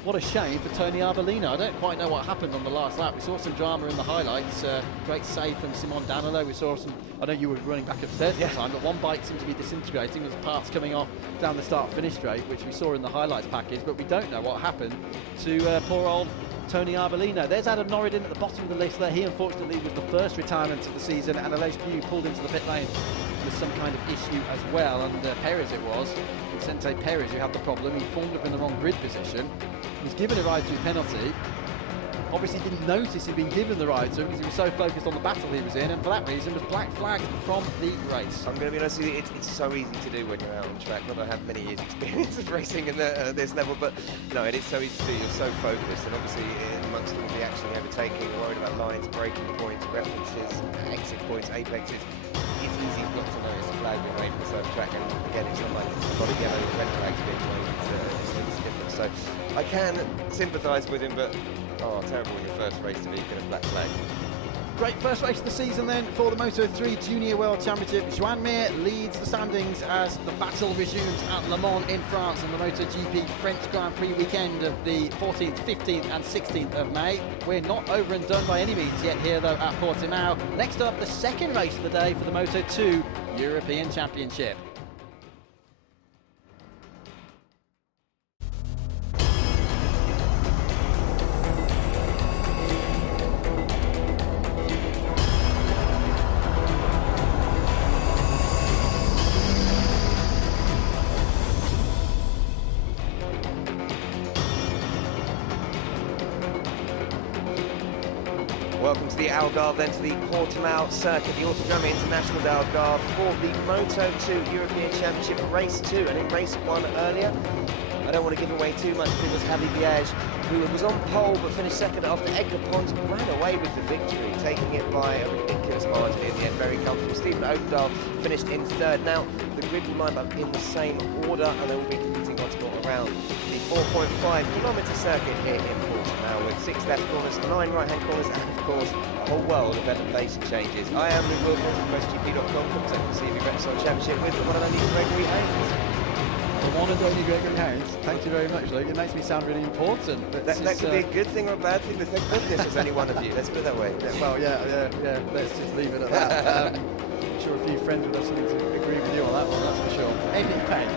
what a shame for Tony Arbolino. I don't quite know what happened on the last lap. We saw some drama in the highlights. Great save from Simon Danilo. We saw some, I know you were running back upstairs at the time, but one bike seemed to be disintegrating with parts coming off down the start-finish straight, which we saw in the highlights package, but we don't know what happened to poor old Tony Arbolino. There's Adam Norridin at the bottom of the list there. He unfortunately was the first retirement of the season, and Aleix Pugh pulled into the pit lane with some kind of issue as well. And Perez it was, Vicente Perez, who had the problem. He formed up in the wrong grid position. He was given a ride-through penalty, obviously didn't notice he'd been given the ride because he was so focused on the battle he was in, and for that reason was black flagged from the race. I'm going to be honest with you, it's so easy to do when you're out on track. Not that I have many years' experience of racing at this level, but no, it is so easy to do. You're so focused, and obviously amongst all the action you're overtaking, worried about lines, braking points, references, exit points, apexes, it's easy not to notice a flag being waved on the track. And again, it's not like a lot of yellow red flags being waved. It's different. So I can sympathise with him, but terrible in your first race to be a black flag. Great first race of the season then for the Moto3 Junior World Championship. Joan Mir leads the standings as the battle resumes at Le Mans in France on the MotoGP French Grand Prix weekend of the 14th, 15th and 16th of May. We're not over and done by any means yet here though at Portimao. Next up, the second race of the day for the Moto2 European Championship. Welcome to the Algarve, then to the Portimao circuit, the Autodromo International d'Algarve for the Moto2 European Championship Race 2. And in Race 1 earlier, I don't want to give away too much, but it was Javi Viage, who was on pole but finished second after Edgar Pons ran away with the victory, taking it by a ridiculous margin in the end, very comfortable. Stephen Odendahl finished in third. Now, the grid will line up in the same order, and they will be competing once more around the 4.5-kilometre circuit here in Portimao, with 6 left corners, 9 right-hand corners, and of course, a whole world of elevation changes. I am Luke Wilkins from MotoGP.com, representing the CEV Repsol Championship with the one and only Gregory Haynes. The one and only Gregory Haynes. Thank you very much, Luke. It makes me sound really important. But that could be a good thing or a bad thing, but thank goodness there's only one of you. Let's put it that way. Well, yeah. Let's just leave it at that. I'm sure a few friends would have something to agree with you on that one, that's for sure. Anyway,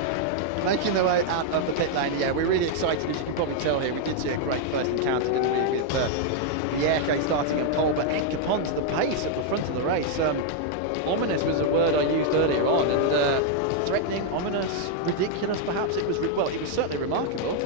making their way out of the pit lane, yeah, we're really excited, as you can probably tell here. We did see a great first encounter, didn't we, with Vierke starting in pole, but Edgar Pons at the pace at the front of the race. Ominous was a word I used earlier on, and threatening, ominous, ridiculous perhaps. It was certainly remarkable.